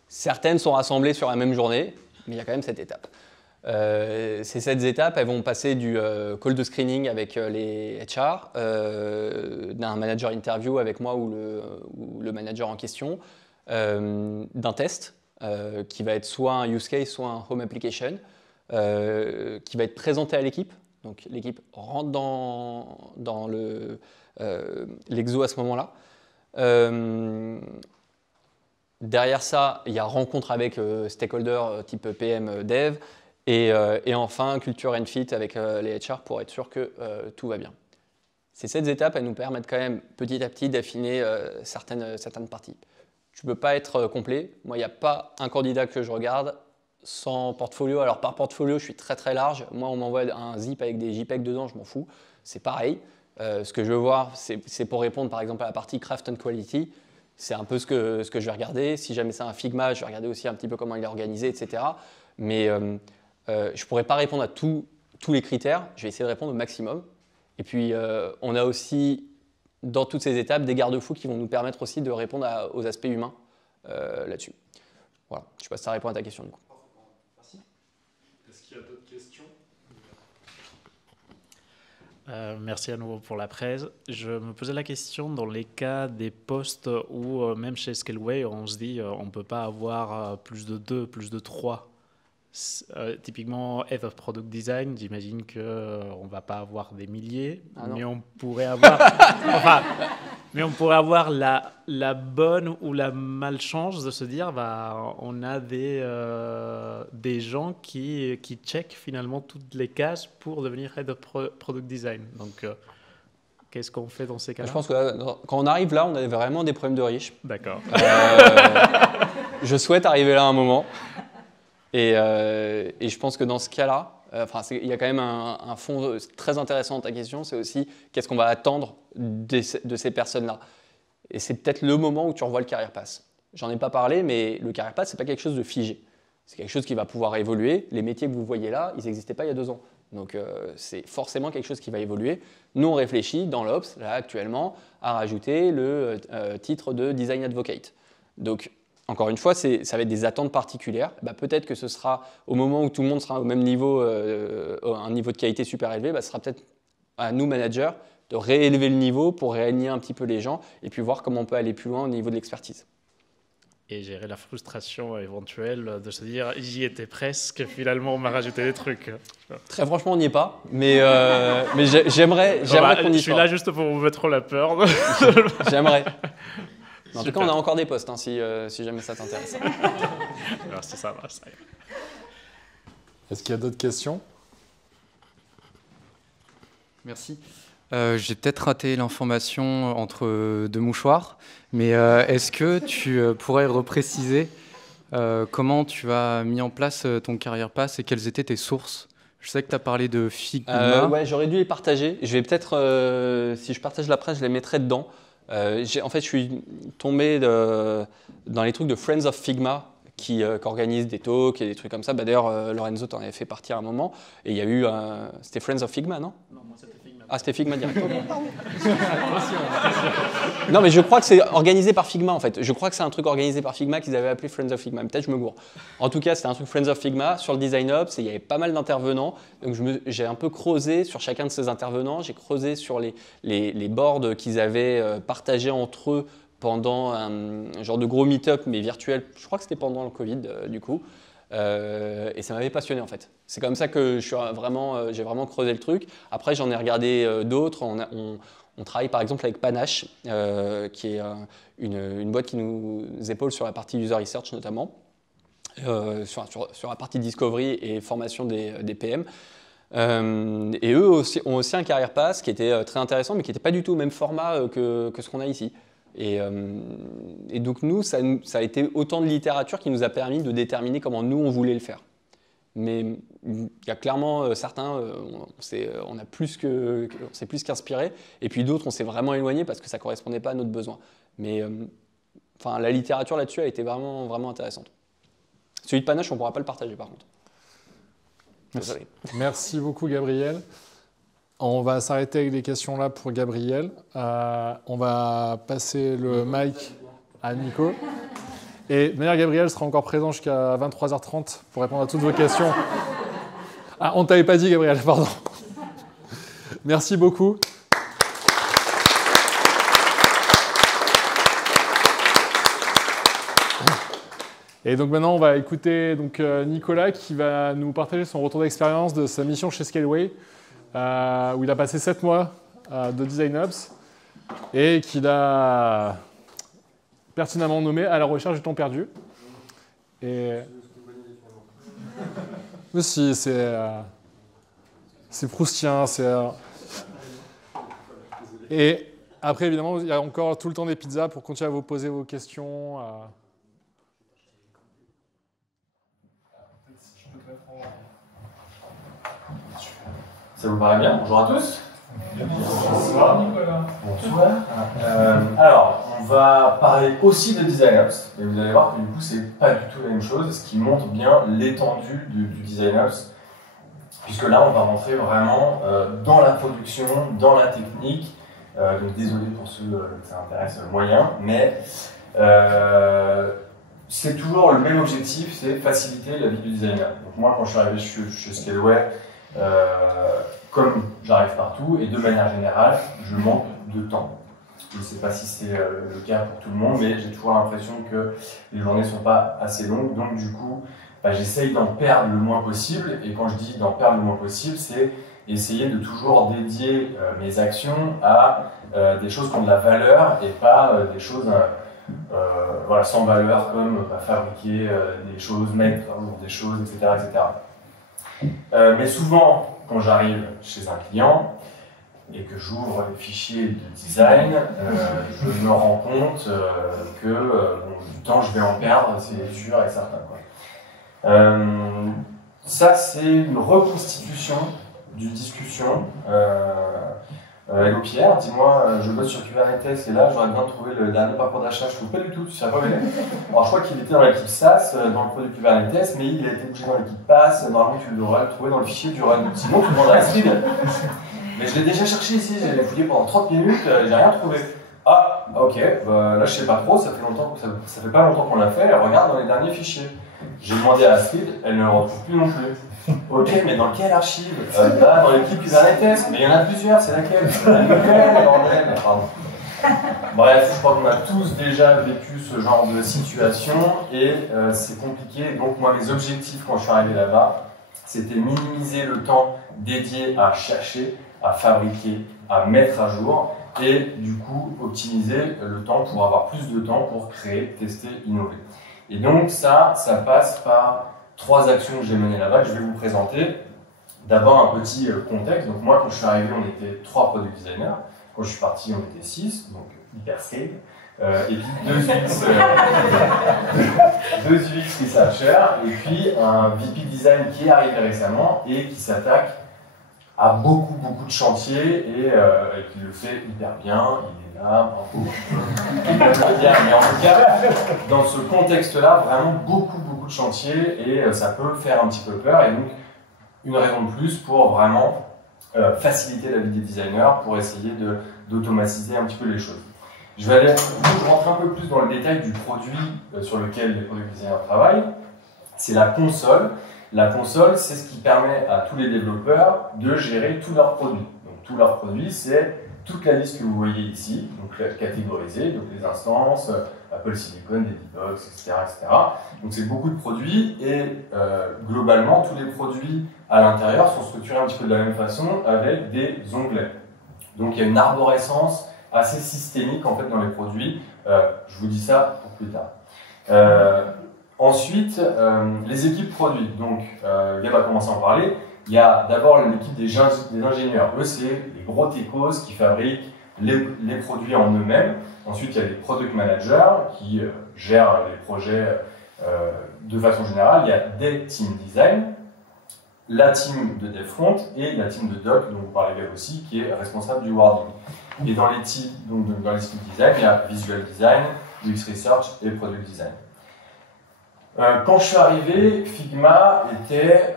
Certaines sont rassemblées sur la même journée, mais il y a quand même 7 étapes. Ces 7 étapes, elles vont passer du call de screening avec les HR, d'un manager interview avec moi ou le manager en question, d'un test qui va être soit un use case, soit un home application, qui va être présenté à l'équipe. Donc l'équipe rentre dans l'exo à ce moment-là. Derrière ça, il y a rencontre avec stakeholders type PM, dev, et enfin culture and fit avec les HR pour être sûr que tout va bien. Ces 7 étapes, elles nous permettent quand même petit à petit d'affiner certaines parties. Tu ne peux pas être complet. Moi, il n'y a pas un candidat que je regarde sans portfolio. Alors par portfolio, je suis très très large. Moi, on m'envoie un zip avec des JPEG dedans, je m'en fous. C'est pareil. Ce que je veux voir, c'est pour répondre par exemple à la partie craft and quality. C'est un peu ce que je vais regarder. Si jamais c'est un Figma, je vais regarder aussi un petit peu comment il est organisé, etc. Mais je ne pourrais pas répondre à tous les critères. Je vais essayer de répondre au maximum. Et puis, on a aussi, dans toutes ces étapes, des garde-fous qui vont nous permettre aussi de répondre aux aspects humains là-dessus. Voilà. Je ne sais pas si ça répond à ta question du coup. Merci. Est-ce qu'il y a d'autres questions? Merci à nouveau pour la presse. Je me posais la question dans les cas des postes où, même chez Scaleway, on se dit on ne peut pas avoir plus de 2, plus de 3. Typiquement, Head of Product Design, j'imagine qu'on ne va pas avoir des milliers, mais on pourrait avoir, mais on pourrait avoir la bonne ou la malchance de se dire on a des gens qui checkent finalement toutes les cases pour devenir Head of Product Design. Donc, qu'est-ce qu'on fait dans ces cas-là? Je pense que quand on arrive là, on a vraiment des problèmes de riches. D'accord. Je souhaite arriver là un moment. Et je pense que dans ce cas-là, il y a quand même un fond très intéressant dans ta question, c'est aussi qu'est-ce qu'on va attendre de ces personnes-là. Et c'est peut-être le moment où tu revois le Career Pass. J'en ai pas parlé, mais le Career Pass, ce n'est pas quelque chose de figé. C'est quelque chose qui va pouvoir évoluer. Les métiers que vous voyez là, ils n'existaient pas il y a 2 ans. Donc c'est forcément quelque chose qui va évoluer. Nous, on réfléchit dans l'Ops, là actuellement, à rajouter le titre de Design Advocate. Donc, encore une fois, ça va être des attentes particulières. Bah, peut-être que ce sera au moment où tout le monde sera au même niveau, un niveau de qualité super élevé, bah, ce sera peut-être à nous, managers, de réélever le niveau pour réaligner un petit peu les gens et puis voir comment on peut aller plus loin au niveau de l'expertise. Et gérer la frustration éventuelle de se dire j'y étais presque, finalement on m'a rajouté des trucs. Très franchement, on n'y est pas, mais j'aimerais qu'on y soit. Je suis là juste pour vous mettre la peur. J'aimerais. En tout cas, on a encore des postes, hein, si jamais ça t'intéresse. Merci, ça va. Est-ce qu'il y a d'autres questions? Merci. J'ai peut-être raté l'information entre deux mouchoirs, mais est-ce que tu pourrais repréciser comment tu as mis en place ton Career Pass et quelles étaient tes sources? Je sais que tu as parlé de Figma. Ouais, j'aurais dû les partager. Je vais peut-être, si je partage la presse, je les mettrai dedans. En fait, je suis tombé dans les trucs de Friends of Figma qui organisent des talks et des trucs comme ça. Bah, d'ailleurs, Lorenzo t'en avait fait partie à un moment. Et il y a eu, c'était Friends of Figma, non? Non, moi c'était Figma. Ah, c'était Figma directement. Non, mais je crois que c'est organisé par Figma en fait. Je crois que c'est un truc organisé par Figma qu'ils avaient appelé Friends of Figma. Peut-être je me gourre. En tout cas, c'était un truc Friends of Figma sur le Design Ops et il y avait pas mal d'intervenants. Donc j'ai un peu creusé sur chacun de ces intervenants. J'ai creusé sur les boards qu'ils avaient partagés entre eux pendant un genre de gros meet-up mais virtuel. Je crois que c'était pendant le Covid du coup. Et ça m'avait passionné en fait. C'est comme ça que j'ai vraiment creusé le truc. Après, j'en ai regardé d'autres. On travaille par exemple avec Panache, qui est une boîte qui nous épaule sur la partie user research notamment, sur la partie discovery et formation des PM. Et eux aussi, ont aussi un Career Pass qui était très intéressant, mais qui n'était pas du tout au même format que ce qu'on a ici. Et donc nous, ça a été autant de littérature qui nous a permis de déterminer comment nous, on voulait le faire. Mais il y a clairement certains, on s'est plus qu'inspiré, et puis d'autres, on s'est vraiment éloigné parce que ça ne correspondait pas à notre besoin. Mais la littérature là-dessus a été vraiment, vraiment intéressante. Celui de Panache, on ne pourra pas le partager par contre. Désolé. Merci beaucoup, Gabriel. On va s'arrêter avec les questions là pour Gabriel. On va passer le mic à Nico. Et d'ailleurs, Gabriel sera encore présent jusqu'à 23h30 pour répondre à toutes vos questions. Ah, on ne t'avait pas dit, Gabriel, pardon. Merci beaucoup. Et donc maintenant, on va écouter Nicolas qui va nous partager son retour d'expérience de sa mission chez Scaleway, où il a passé 7 mois de Design Ops et qu'il a pertinemment nommé à la recherche du temps perdu. Et mais si, c'est proustien. Et après, évidemment, il y a encore tout le temps des pizzas pour continuer à vous poser vos questions. Ça vous paraît bien? Bonjour à tous. Bonsoir Nicolas. Bonsoir. Alors, on va parler aussi de Design Ops, et vous allez voir que du coup, c'est pas du tout la même chose, ce qui montre bien l'étendue du Design Ops, puisque là, on va rentrer vraiment dans la production, dans la technique. Donc désolé pour ceux que ça intéresse moyen, mais c'est toujours le même objectif, c'est faciliter la vie du designer. Donc moi, quand je suis arrivé chez Scaleway, comme j'arrive partout, et de manière générale, je manque de temps. Je ne sais pas si c'est le cas pour tout le monde, mais j'ai toujours l'impression que les journées ne sont pas assez longues, donc du coup, j'essaye d'en perdre le moins possible, et quand je dis d'en perdre le moins possible, c'est essayer de toujours dédier mes actions à des choses qui ont de la valeur, et pas des choses sans valeur, comme fabriquer des choses, mettre des choses, etc. Mais souvent, quand j'arrive chez un client et que j'ouvre les fichiers de design, je me rends compte que du temps je vais en perdre, c'est sûr et certain. Ça, c'est une reconstitution d'une discussion. Hello Pierre, dis-moi, je bosse sur Kubernetes et là j'aurais bien trouvé le dernier parcours d'achat. Je ne trouve pas du tout, tu ne sais pas où il est. Alors je crois qu'il était dans l'équipe SaaS, dans le produit Kubernetes, mais il a été bougé dans l'équipe PaaS. Normalement tu devrais le trouver dans le fichier du run. Sinon tu demandes à Astrid. Mais je l'ai déjà cherché ici, j'ai fouillé pendant 30 minutes, j'ai rien trouvé. Ah, ok, bah, là je sais pas trop, ça fait pas longtemps qu'on l'a fait, elle regarde dans les derniers fichiers. J'ai demandé à Astrid, elle ne le retrouve plus non plus. Ok, mais dans quelle archive? Là, dans l'équipe Kubernetes, mais il y en a plusieurs, c'est laquelle? La nouvelle, bordel, pardon. Bref, je crois qu'on a tous déjà vécu ce genre de situation et c'est compliqué. Donc moi, mes objectifs quand je suis arrivé là-bas, c'était minimiser le temps dédié à chercher, à fabriquer, à mettre à jour et du coup optimiser le temps pour avoir plus de temps pour créer, tester, innover. Et donc ça passe par 3 actions que j'ai menées là-bas que je vais vous présenter. D'abord un petit contexte. Donc moi, quand je suis arrivé, on était 3 product designers. Quand je suis parti, on était 6, donc hyper scale. Et puis 2 UX researchers, et puis un VP design qui est arrivé récemment et qui s'attaque à beaucoup de chantiers et qui le fait hyper bien. Il est là, bravo. Mais en tout cas, dans ce contexte-là, vraiment beaucoup de chantiers et ça peut faire un petit peu peur. Et donc, une raison de plus pour vraiment faciliter la vie des designers, pour essayer d'automatiser un petit peu les choses. Je rentre un peu plus dans le détail du produit sur lequel les product designers travaillent. C'est la console. La console, c'est ce qui permet à tous les développeurs de gérer tous leurs produits. Donc, tous leurs produits, c'est toute la liste que vous voyez ici, donc catégorisée, donc les instances, Apple Silicon, Dedibox, etc., etc. Donc, c'est beaucoup de produits et globalement, tous les produits à l'intérieur sont structurés un petit peu de la même façon avec des onglets. Donc, il y a une arborescence assez systémique en fait dans les produits. Je vous dis ça pour plus tard. Ensuite, les équipes produits. Donc, Gab a commencé à en parler. Il y a d'abord l'équipe des ingénieurs. Eux, c'est les gros techos qui fabriquent les produits en eux-mêmes. Ensuite, il y a les product managers qui gèrent les projets de façon générale. Il y a des team design, la team de dev front et la team de doc, dont vous parlez Gab aussi, qui est responsable du wording. Et dans les teams, donc dans les teams design, il y a visual design, UX research et product design. Quand je suis arrivé, Figma était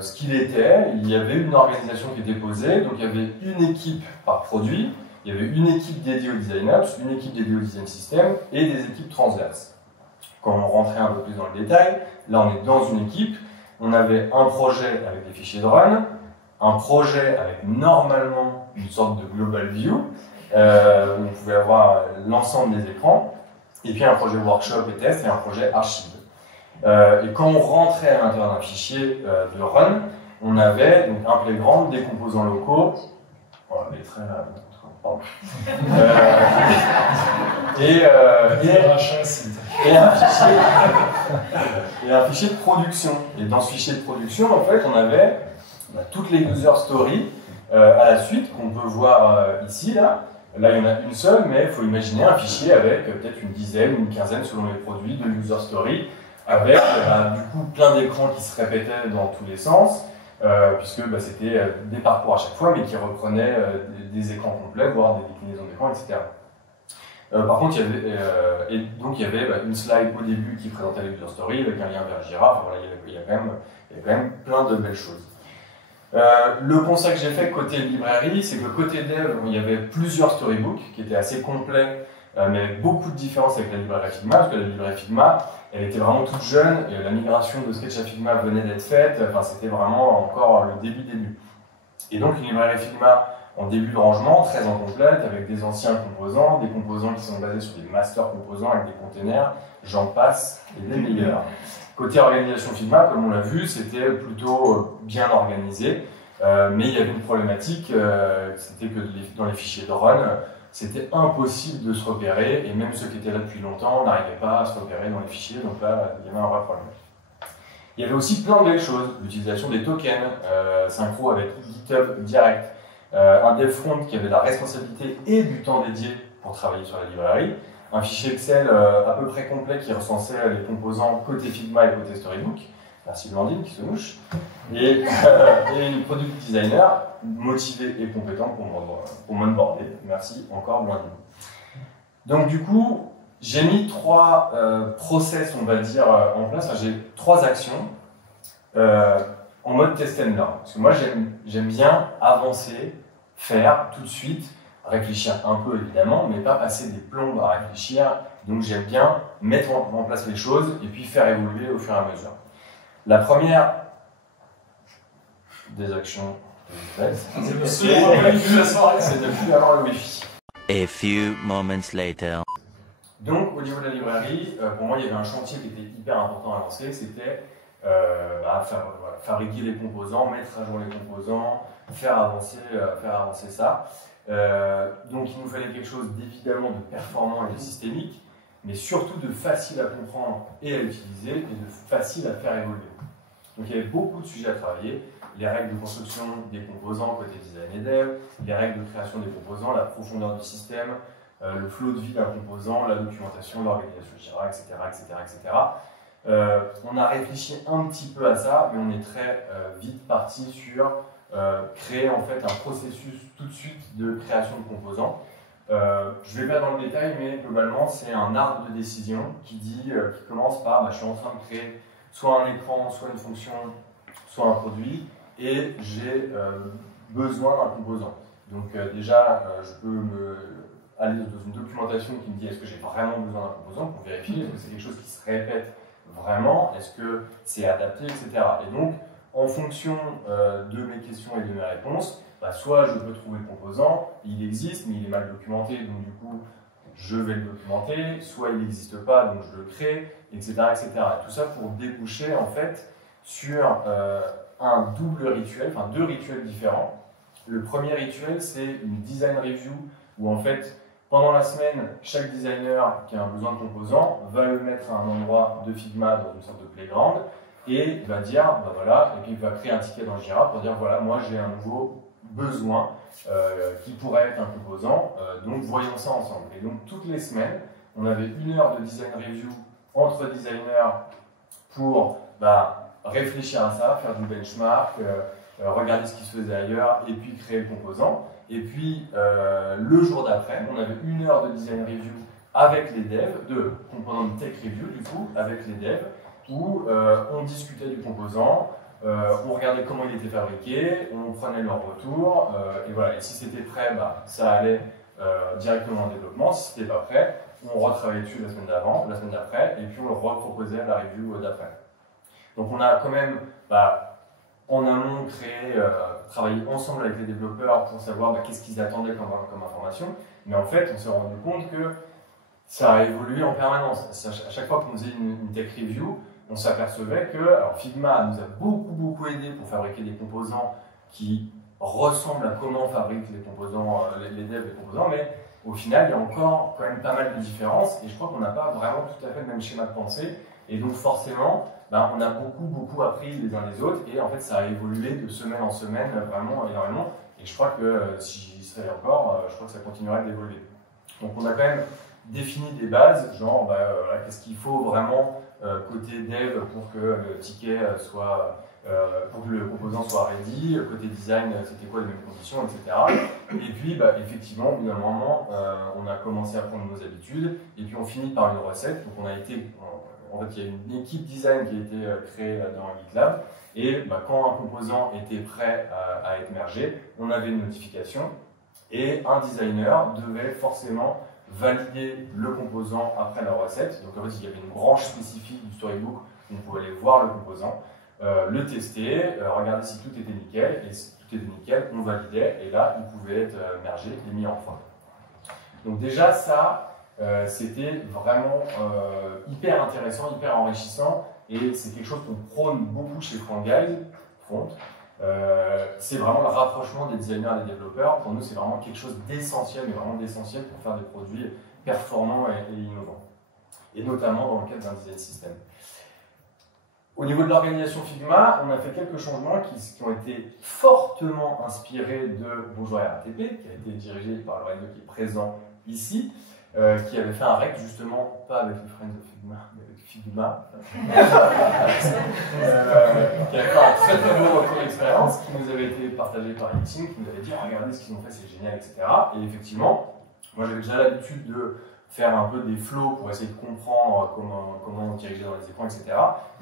ce qu'il était. Il y avait une organisation qui était posée, donc il y avait une équipe par produit, il y avait une équipe dédiée aux designers, une équipe dédiée au design system et des équipes transverses. Quand on rentrait un peu plus dans le détail, là on est dans une équipe, on avait un projet avec des fichiers de run, un projet avec normalement une sorte de global view, où on pouvait avoir l'ensemble des écrans, et puis un projet workshop et test et un projet archive. Et quand on rentrait à l'intérieur d'un fichier de run, on avait donc un playground, des composants locaux, voilà, les traits là, pardon. Et un fichier de production. Et dans ce fichier de production, en fait, on avait toutes les user stories à la suite qu'on peut voir ici, là. Là, il y en a une seule, mais il faut imaginer un fichier avec peut-être une dizaine ou une quinzaine selon les produits de user story, avec du coup plein d'écrans qui se répétaient dans tous les sens, puisque c'était des parcours à chaque fois, mais qui reprenaient des écrans complets, voire des déclinaisons d'écran, etc. Par contre, il y avait une slide au début qui présentait les user stories avec un lien vers Jira. Enfin, voilà, il y a quand même plein de belles choses. Le constat que j'ai fait côté librairie, c'est que côté dev, il y avait plusieurs storybooks qui étaient assez complets, mais avec beaucoup de différences avec la librairie Figma, parce que la librairie Figma, elle était vraiment toute jeune, et la migration de Sketch à Figma venait d'être faite, enfin, c'était vraiment encore le début. Et donc une librairie Figma en début de rangement, très incomplète, avec des anciens composants, des composants qui sont basés sur des master composants avec des containers, j'en passe, et des meilleurs. Côté organisation Figma, comme on l'a vu, c'était plutôt bien organisé, mais il y avait une problématique, c'était que dans les fichiers de run, c'était impossible de se repérer, et même ceux qui étaient là depuis longtemps n'arrivaient pas à se repérer dans les fichiers, donc là, il y avait un vrai problème. Il y avait aussi plein de belles choses, l'utilisation des tokens, synchro avec GitHub Direct, un dev front qui avait la responsabilité et du temps dédié pour travailler sur la librairie, un fichier Excel à peu près complet qui recensait les composants côté Figma et côté Storybook. Merci Blandine qui se mouche. Et une product designer motivée et compétente pour m'onboarder. Merci encore Blandine. Donc du coup, j'ai mis 3 process, on va dire, en place. Enfin, j'ai 3 actions en mode test and learn. Parce que moi, j'aime bien avancer, faire tout de suite, réfléchir un peu évidemment, mais pas passer des plombes à réfléchir. Donc j'aime bien mettre en place les choses et puis faire évoluer au fur et à mesure. La première des actions que vous faites, c'est de plus avoir le Wi-Fi. A few moments later. Donc au niveau de la librairie, pour moi il y avait un chantier qui était hyper important à lancer, c'était fabriquer les composants, mettre à jour les composants, faire avancer ça. Donc il nous fallait quelque chose d'évidemment de performant et de systémique, mais surtout de facile à comprendre et à utiliser et de facile à faire évoluer. Donc il y avait beaucoup de sujets à travailler, les règles de construction des composants côté design et dev, les règles de création des composants, la profondeur du système, le flot de vie d'un composant, la documentation, l'organisation Jira, etc. On a réfléchi un petit peu à ça, mais on est très vite parti sur créer en fait un processus tout de suite de création de composants. Je ne vais pas dans le détail, mais globalement c'est un arbre de décision qui commence par je suis en train de créer soit un écran, soit une fonction, soit un produit, et j'ai besoin d'un composant. Donc déjà, je peux aller dans une documentation qui me dit est-ce que j'ai vraiment besoin d'un composant pour vérifier, est-ce que c'est quelque chose qui se répète vraiment, est-ce que c'est adapté, etc. Et donc, en fonction de mes questions et de mes réponses, soit je peux trouver le composant, il existe, mais il est mal documenté, donc du coup, je vais le documenter, soit il n'existe pas, donc je le crée, etc., etc. Et tout ça pour déboucher en fait sur un double rituel, enfin deux rituels différents. Le premier rituel, c'est une design review où en fait, pendant la semaine, chaque designer qui a un besoin de composant va le mettre à un endroit de Figma dans une sorte de playground et va dire, voilà, et puis il va créer un ticket dans Jira pour dire, voilà, moi j'ai un nouveau besoin qui pourrait être un composant, donc voyons ça ensemble. Et donc toutes les semaines, on avait 1 heure de design review entre designers pour réfléchir à ça, faire du benchmark, regarder ce qui se faisait ailleurs et puis créer le composant. Et puis le jour d'après, on avait 1 heure de design review avec les devs, de component tech review du coup, avec les devs, où on discutait du composant, on regardait comment il était fabriqué, on prenait leur retour, et voilà. Et si c'était prêt, ça allait directement en développement. Si c'était pas prêt, on retravaillait dessus la semaine d'avant, la semaine d'après, et puis on le reproposait à la review d'après. Donc on a quand même, en amont, travaillé ensemble avec les développeurs pour savoir qu'est-ce qu'ils attendaient comme information, mais en fait, on s'est rendu compte que ça a évolué en permanence. À chaque fois qu'on faisait une tech review, on s'apercevait que Figma nous a beaucoup aidé pour fabriquer des composants qui ressemblent à comment on fabrique les composants, les devs des composants, mais au final, il y a encore quand même pas mal de différences, et je crois qu'on n'a pas vraiment tout à fait le même schéma de pensée, et donc forcément, on a beaucoup appris les uns des autres, et en fait, ça a évolué de semaine en semaine vraiment énormément, et je crois que si j'y serais encore, je crois que ça continuerait d'évoluer. Donc on a quand même défini des bases, genre qu'est-ce qu'il faut vraiment côté dev pour que le ticket soit, pour que le composant soit ready, côté design c'était quoi les mêmes conditions, etc. Et puis effectivement, au bout d'un moment, on a commencé à prendre nos habitudes, et puis on finit par une recette. Donc on a été, en fait il y a une équipe design qui a été créée dans GitLab, et quand un composant était prêt à être mergé, on avait une notification, et un designer devait forcément valider le composant après la recette. Donc en fait, il y avait une branche spécifique du storybook où on pouvait aller voir le composant, le tester, regarder si tout était nickel, et si tout était nickel, on validait, et là, il pouvait être mergé et mis en prod. Donc déjà, ça, c'était vraiment hyper intéressant, hyper enrichissant, et c'est quelque chose qu'on prône beaucoup chez FrontGuys, c'est vraiment le rapprochement des designers et des développeurs. Pour nous, c'est vraiment quelque chose d'essentiel, mais vraiment d'essentiel pour faire des produits performants et innovants. Et notamment dans le cadre d'un design system. Au niveau de l'organisation Figma, on a fait quelques changements qui ont été fortement inspirés de Bonjour RATP, qui a été dirigé par Lorenzo qui est présent ici, qui avait fait un rec justement, pas avec les Friends de Figma, mais avec Figma, qui avait fait un très beau retour d'expérience, qui nous avait été partagé par LinkedIn, qui nous avait dit regardez ce qu'ils ont fait, c'est génial, etc. Et effectivement, moi j'avais déjà l'habitude de faire un peu des flows pour essayer de comprendre comment diriger dans les écrans, etc.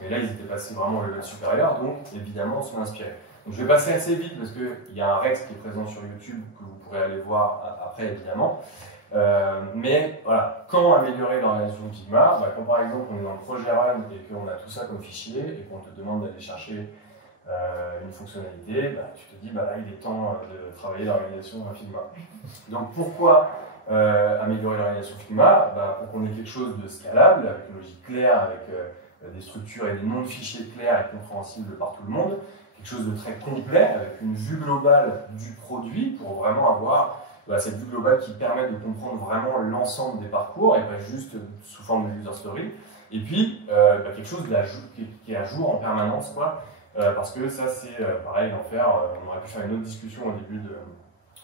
Mais là, ils étaient passés vraiment au level supérieur, donc évidemment, on s'en inspirés. Donc je vais passer assez vite parce qu'il y a un Rex qui est présent sur YouTube que vous pourrez aller voir après évidemment. Mais voilà, quand améliorer l'organisation Figma? Quand par exemple on est dans le projet Run et qu'on a tout ça comme fichier et qu'on te demande d'aller chercher une fonctionnalité, tu te dis là il est temps de travailler l'organisation Figma. Donc pourquoi améliorer l'organisation Figma? Pour qu'on ait quelque chose de scalable, avec une logique claire, avec des structures et des noms de fichiers clairs et compréhensibles par tout le monde, quelque chose de très complet, avec une vue globale du produit pour vraiment avoir cette vue globale qui permet de comprendre vraiment l'ensemble des parcours et pas juste sous forme de user story. Et puis, quelque chose qui est à jour en permanence, quoi, parce que ça, c'est pareil, on aurait pu faire une autre discussion au début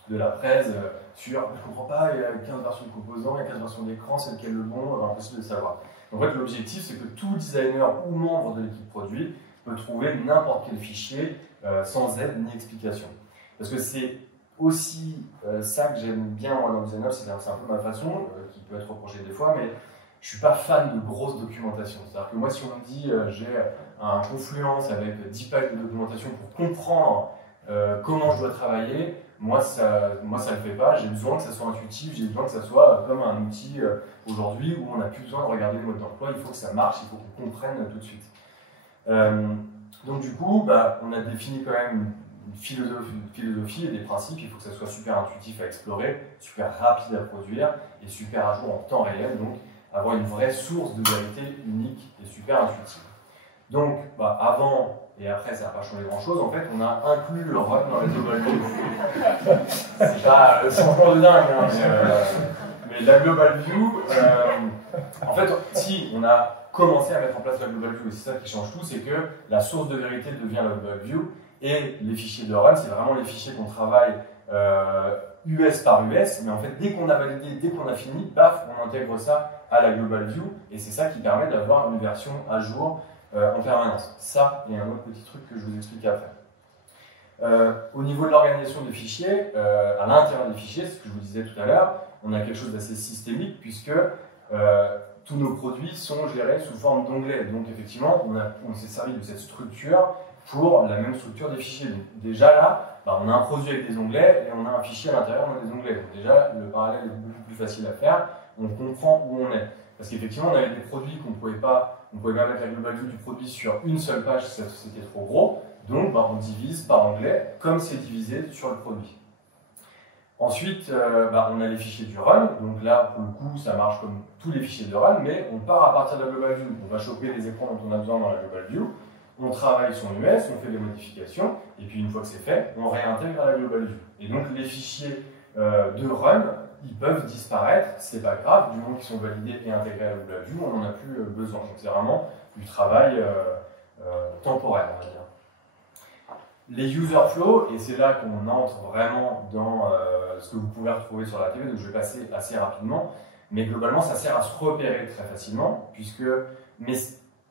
de la presse sur je comprends pas, il y a 15 versions de composants, il y a 15 versions d'écran, c'est lequel le bon, impossible de savoir. En fait, l'objectif, c'est que tout designer ou membre de l'équipe produit peut trouver n'importe quel fichier sans aide ni explication. Parce que c'est aussi ça que j'aime bien moi dans le design, c'est un peu ma façon, qui peut être reprochée des fois, mais je suis pas fan de grosses documentations. C'est-à-dire que moi, si on me dit j'ai un Confluence avec 10 pages de documentation pour comprendre comment je dois travailler, moi ça le fait pas. J'ai besoin que ça soit intuitif, j'ai besoin que ça soit comme un outil aujourd'hui où on n'a plus besoin de regarder le mode d'emploi, il faut que ça marche, il faut qu'on comprenne tout de suite. Donc du coup, on a défini quand même une philosophie et des principes. Il faut que ça soit super intuitif à explorer, super rapide à produire et super à jour en temps réel, donc avoir une vraie source de vérité unique et super intuitive. Donc avant et après ça n'a pas changé grand chose, en fait on a inclus le run dans les global view. C'est pas le changement de dingue, hein, mais la global view, en fait si on a commencé à mettre en place la global view, et c'est ça qui change tout, c'est que la source de vérité devient la global view. Et les fichiers de run, c'est vraiment les fichiers qu'on travaille US par US, mais en fait, dès qu'on a validé, dès qu'on a fini, paf, on intègre ça à la Global View, et c'est ça qui permet d'avoir une version à jour en permanence. Ça, et un autre petit truc que je vous explique après. Au niveau de l'organisation des fichiers, à l'intérieur des fichiers, c'est ce que je vous disais tout à l'heure, on a quelque chose d'assez systémique, puisque tous nos produits sont gérés sous forme d'onglets. Donc effectivement, on s'est servi de cette structure pour la même structure des fichiers. Donc, déjà là, on a un produit avec des onglets et on a un fichier à l'intérieur, on a des onglets. Donc déjà, le parallèle est beaucoup plus facile à faire, on comprend où on est. Parce qu'effectivement, on avait des produits qu'on ne pouvait pas mettre la global view du produit sur une seule page, c'était trop gros. Donc on divise par onglet, comme c'est divisé sur le produit. Ensuite, on a les fichiers du run. Donc là, pour le coup, ça marche comme tous les fichiers de run, mais on part à partir de la global view. On va choper les écrans dont on a besoin dans la global view. On travaille son US, on fait des modifications, et puis une fois que c'est fait, on réintègre à la Global View. Et donc les fichiers de run, ils peuvent disparaître, c'est pas grave, du moment qu'ils sont validés et intégrés à la Global View, on n'en a plus besoin. Donc c'est vraiment du travail temporaire, on va dire. Les user flow, et c'est là qu'on entre vraiment dans ce que vous pouvez retrouver sur la TV, donc je vais passer assez rapidement, mais globalement ça sert à se repérer très facilement,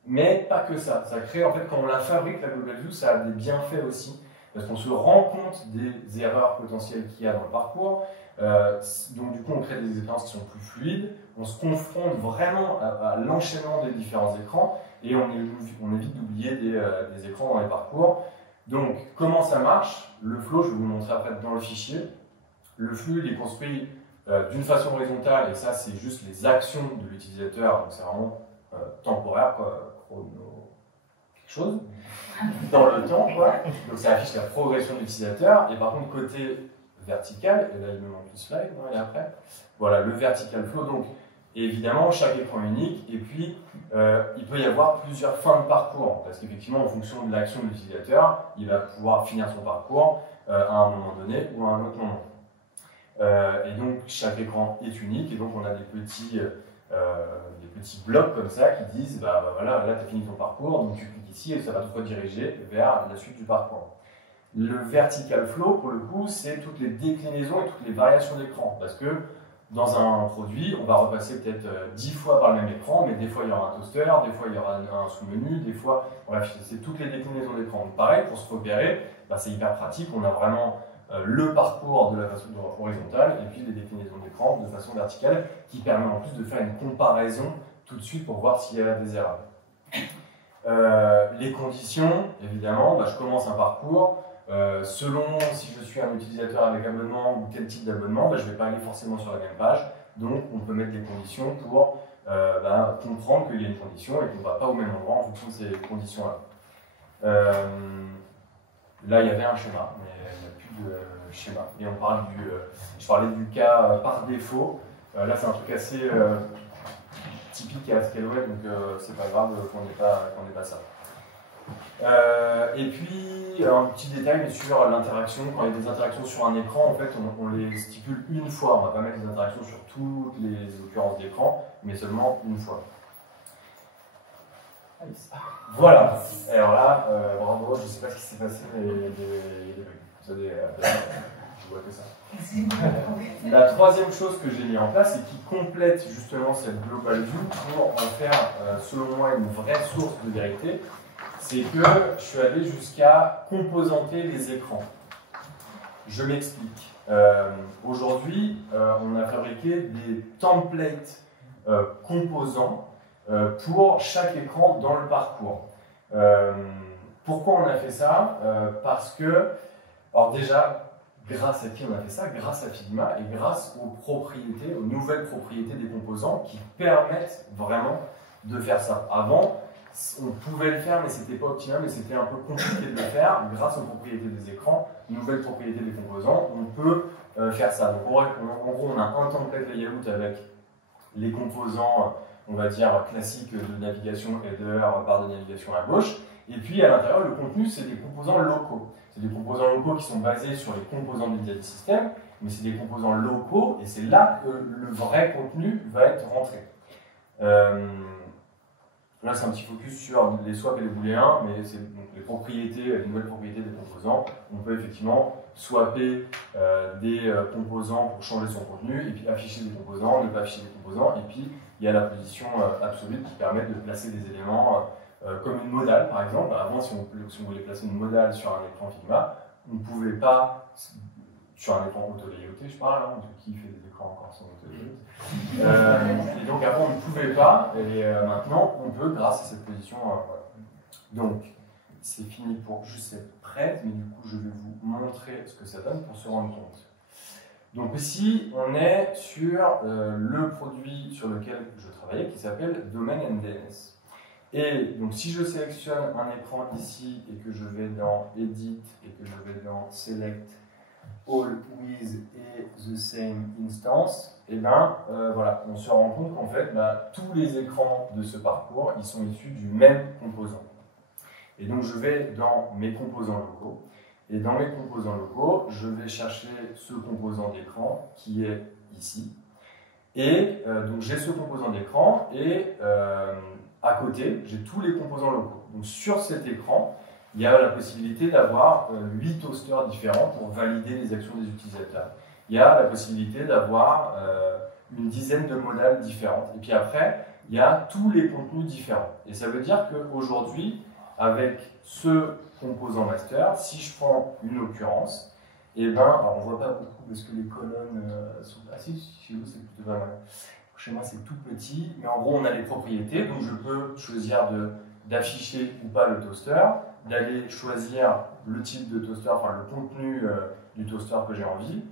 mais pas que ça. Ça crée, en fait, quand on la fabrique, la Global View, ça a des bienfaits aussi. Parce qu'on se rend compte des erreurs potentielles qu'il y a dans le parcours. Donc, du coup, on crée des expériences qui sont plus fluides. On se confronte vraiment à l'enchaînement des différents écrans. Et on évite d'oublier des écrans dans les parcours. Donc, comment ça marche? Le flow, je vais vous le montrer après dans le fichier. Le flux, il est construit d'une façon horizontale. Et ça, c'est juste les actions de l'utilisateur. Donc, c'est vraiment temporaire, quoi. Quelque chose dans le temps, quoi. Donc ça affiche la progression de l'utilisateur. Et par contre, côté vertical, et là il me manque une slide, et après, voilà, le vertical flow. Donc évidemment, chaque écran unique, et puis il peut y avoir plusieurs fins de parcours, parce qu'effectivement, en fonction de l'action de l'utilisateur, il va pouvoir finir son parcours à un moment donné ou à un autre moment. Et donc chaque écran est unique, et donc on a des petits blocs comme ça qui disent voilà, là tu as fini ton parcours, donc tu cliques ici et ça va te rediriger vers la suite du parcours. Le vertical flow, pour le coup, c'est toutes les déclinaisons et toutes les variations d'écran, parce que dans un produit, on va repasser peut-être 10 fois par le même écran, mais des fois il y aura un toaster, des fois il y aura un sous-menu, des fois, bref, c'est toutes les déclinaisons d'écran. Donc pareil, pour se repérer, c'est hyper pratique, on a vraiment le parcours de la façon horizontale et puis les déclinaisons d'écran de façon verticale qui permet en plus de faire une comparaison tout de suite pour voir s'il y a des erreurs. Les conditions, évidemment, je commence un parcours, Selon si je suis un utilisateur avec abonnement ou quel type d'abonnement, je ne vais pas aller forcément sur la même page. Donc, on peut mettre des conditions pour comprendre qu'il y a une condition et qu'on ne va pas au même endroit en fonction de ces conditions-là. Là, il y avait un schéma, mais il n'y a plus de schéma. Et on parle je parlais du cas par défaut. Là, c'est un truc assez typique à Scaleway, donc c'est pas grave qu'on n'ait pas ça. Et puis, un petit détail sur l'interaction. Quand il y a des interactions sur un écran, en fait, on les stipule une fois. On ne va pas mettre des interactions sur toutes les occurrences d'écran, mais seulement une fois. Voilà. Alors là, bravo, je ne sais pas ce qui s'est passé, mais il y a des bugs. Vous savez, je vois que ça. La troisième chose que j'ai mis en place et qui complète justement cette global view pour en faire, selon moi, une vraie source de vérité, c'est que je suis allé jusqu'à composanter les écrans. Je m'explique. Aujourd'hui, on a fabriqué des templates composants pour chaque écran dans le parcours. Pourquoi on a fait ça? Parce que, alors déjà, grâce à qui on a fait ça? Grâce à Figma et grâce aux propriétés, aux nouvelles propriétés des composants qui permettent vraiment de faire ça. Avant, on pouvait le faire, mais c'était pas optimal, mais c'était un peu compliqué de le faire. Grâce aux propriétés des écrans, nouvelles propriétés des composants, on peut faire ça. Donc en gros, on a un template layout avec les composants, on va dire, classiques de navigation, header, barre de navigation à gauche. Et puis à l'intérieur, le contenu, c'est des composants locaux. C'est des composants locaux qui sont basés sur les composants de l'identity system, mais c'est des composants locaux, et c'est là que le vrai contenu va être rentré. Là, c'est un petit focus sur les swaps et les booléens, mais c'est donc les propriétés, les nouvelles propriétés des composants. On peut effectivement swapper des composants pour changer son contenu, et puis afficher des composants, ne pas afficher des composants, et puis il y a la position absolue qui permet de placer des éléments comme une modale, par exemple. Avant, si on voulait placer une modale sur un écran Figma, on ne pouvait pas, sur un écran auto-layouté, je parle, hein, qui fait des écrans encore sans auto-layout. Et donc avant, on ne pouvait pas, et maintenant, on peut grâce à cette position. Voilà. Donc, c'est fini pour juste être prête, mais du coup, je vais vous montrer ce que ça donne pour se rendre compte. Donc ici, on est sur le produit sur lequel je travaillais, qui s'appelle Domain NDNS. Et donc si je sélectionne un écran ici, et que je vais dans Edit, et que je vais dans Select, All with et the same instance, et bien voilà, on se rend compte qu'en fait tous les écrans de ce parcours ils sont issus du même composant. Et donc je vais dans mes composants locaux, et dans mes composants locaux, je vais chercher ce composant d'écran qui est ici. Et donc j'ai ce composant d'écran, et à côté, j'ai tous les composants locaux. Donc sur cet écran, il y a la possibilité d'avoir 8 toasters différents pour valider les actions des utilisateurs. Il y a la possibilité d'avoir une dizaine de modales différentes. Et puis après, il y a tous les contenus différents. Et ça veut dire qu'aujourd'hui, avec ce composant master, si je prends une occurrence, et ben, alors on ne voit pas beaucoup parce que les colonnes sont pas si, chez vous c'est plutôt pas mal. Chez moi c'est tout petit, mais en gros on a les propriétés, donc je peux choisir d'afficher ou pas le toaster, d'aller choisir le type de toaster, enfin le contenu du toaster que j'ai envie.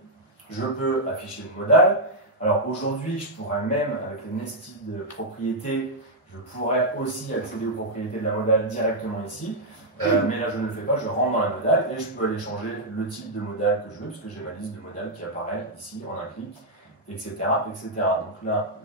Je peux afficher une modale. Alors aujourd'hui, je pourrais même, avec les nested propriétés, je pourrais aussi accéder aux propriétés de la modale directement ici. Mais là, je ne le fais pas, je rentre dans la modale et je peux aller changer le type de modale que je veux, parce que j'ai ma liste de modales qui apparaît ici en un clic, etc. etc. Donc là,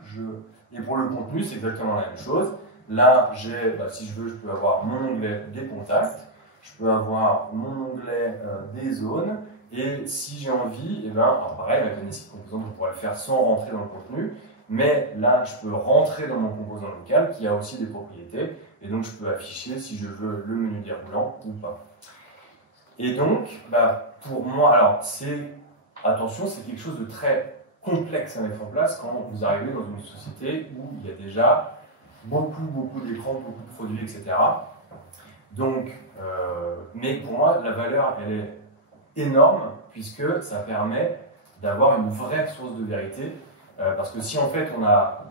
et pour le contenu, c'est exactement la même chose. Là, si je veux, je peux avoir mon onglet des contacts, je peux avoir mon onglet des zones, et si j'ai envie, alors pareil, avec le nested composant, je pourrais le faire sans rentrer dans le contenu, mais là, je peux rentrer dans mon composant local qui a aussi des propriétés, et donc je peux afficher si je veux le menu déroulant ou pas. Et donc, pour moi, alors attention, c'est quelque chose de très complexe à mettre en place quand vous arrivez dans une société où il y a déjà beaucoup d'écrans, beaucoup de produits, etc. Donc, mais pour moi, la valeur, elle est énorme puisque ça permet d'avoir une vraie source de vérité. Parce que si en fait on a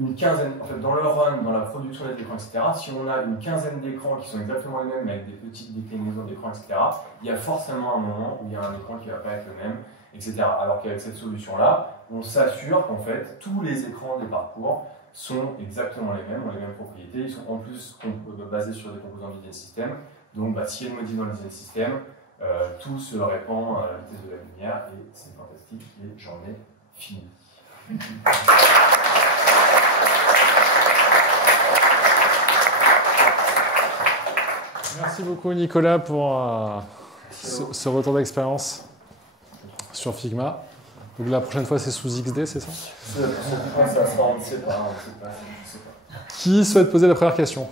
une quinzaine, en fait, dans le run, dans la production des écrans, etc., si on a une quinzaine d'écrans qui sont exactement les mêmes, mais avec des petites déclinaisons d'écrans, etc., il y a forcément un moment où il y a un écran qui ne va pas être le même, etc. Alors qu'avec cette solution-là, on s'assure qu'en fait, tous les écrans des parcours sont exactement les mêmes, ont les mêmes propriétés, ils sont en plus basés sur des composants du design system. Donc, s'il y a une modif dans le design system, tout se répand à la vitesse de la lumière et c'est fantastique et j'en ai fini. Merci beaucoup Nicolas pour ce retour d'expérience sur Figma. Donc la prochaine fois c'est sous XD, c'est ça? Ça sera, on ne sait pas. Qui souhaite poser la première question?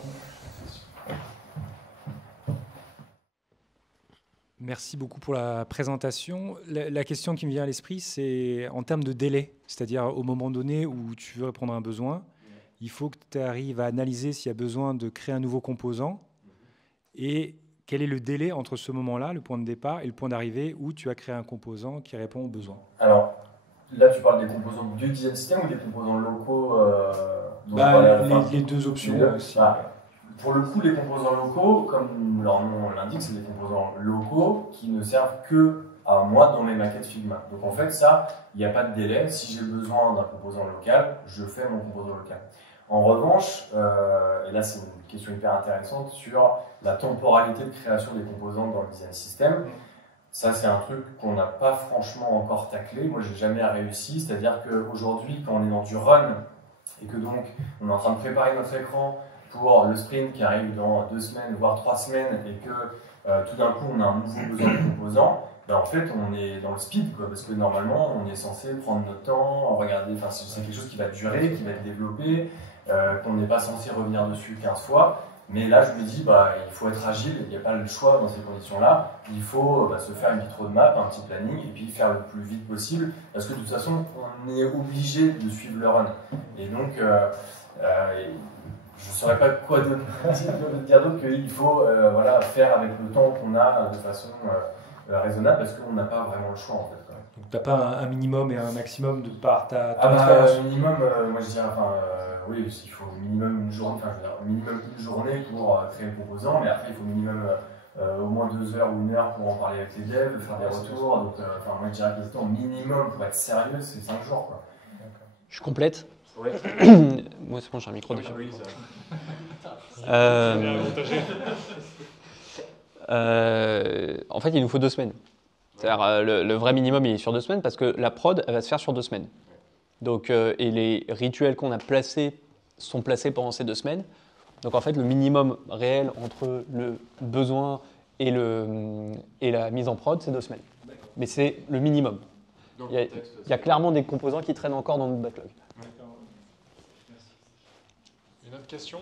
Merci beaucoup pour la présentation. La question qui me vient à l'esprit, c'est en termes de délai. C'est-à-dire au moment donné où tu veux répondre à un besoin, il faut que tu arrives à analyser s'il y a besoin de créer un nouveau composant et quel est le délai entre ce moment-là, le point de départ, et le point d'arrivée où tu as créé un composant qui répond aux besoins. Alors, là tu parles des composants du design system ou des composants locaux les deux options aussi. Pour le coup, les composants locaux, comme leur nom l'indique, c'est des composants locaux qui ne servent que à moi dans mes maquettes Figma. Donc en fait, ça, il n'y a pas de délai. Si j'ai besoin d'un composant local, je fais mon composant local. En revanche, et là c'est une question hyper intéressante sur la temporalité de création des composants dans le design system. Ça, c'est un truc qu'on n'a pas franchement encore taclé. Moi, j'ai jamais réussi. C'est-à-dire qu'aujourd'hui, quand on est dans du run et que donc on est en train de préparer notre écran pour le sprint qui arrive dans 2 semaines, voire 3 semaines, et que tout d'un coup on a un nouveau besoin de composants, en fait on est dans le speed, parce que normalement on est censé prendre notre temps, regarder, c'est quelque chose qui va durer, qui va être développé, qu'on n'est pas censé revenir dessus 15 fois. Mais là je me dis, il faut être agile, il n'y a pas le choix dans ces conditions-là, il faut se faire une petite roadmap, un petit planning, et puis faire le plus vite possible, parce que de toute façon on est obligé de suivre le run. Et donc, je ne saurais pas quoi dire d'autre qu'il faut faire avec le temps qu'on a de façon raisonnable, parce qu'on n'a pas vraiment le choix en fait. Donc tu n'as pas un minimum et un maximum de par ta minimum, moi je dirais, oui, il faut minimum une journée, minimum une journée pour créer le composant, mais après il faut minimum au moins 2 heures ou 1 heure pour en parler avec les devs, faire des retours. Donc moi je dirais que le temps minimum pour être sérieux, c'est 5 jours. Quoi. Je complète. Ouais. Moi c'est bon, j'ai un micro dessus. En fait, il nous faut 2 semaines. C'est-à-dire, le vrai minimum, il est sur 2 semaines parce que la prod, elle va se faire sur 2 semaines. Donc, et les rituels qu'on a placés sont placés pendant ces 2 semaines. Donc, en fait, le minimum réel entre le besoin et la mise en prod, c'est 2 semaines. Mais c'est le minimum. Il y a clairement des composants qui traînent encore dans notre backlog. Une autre question?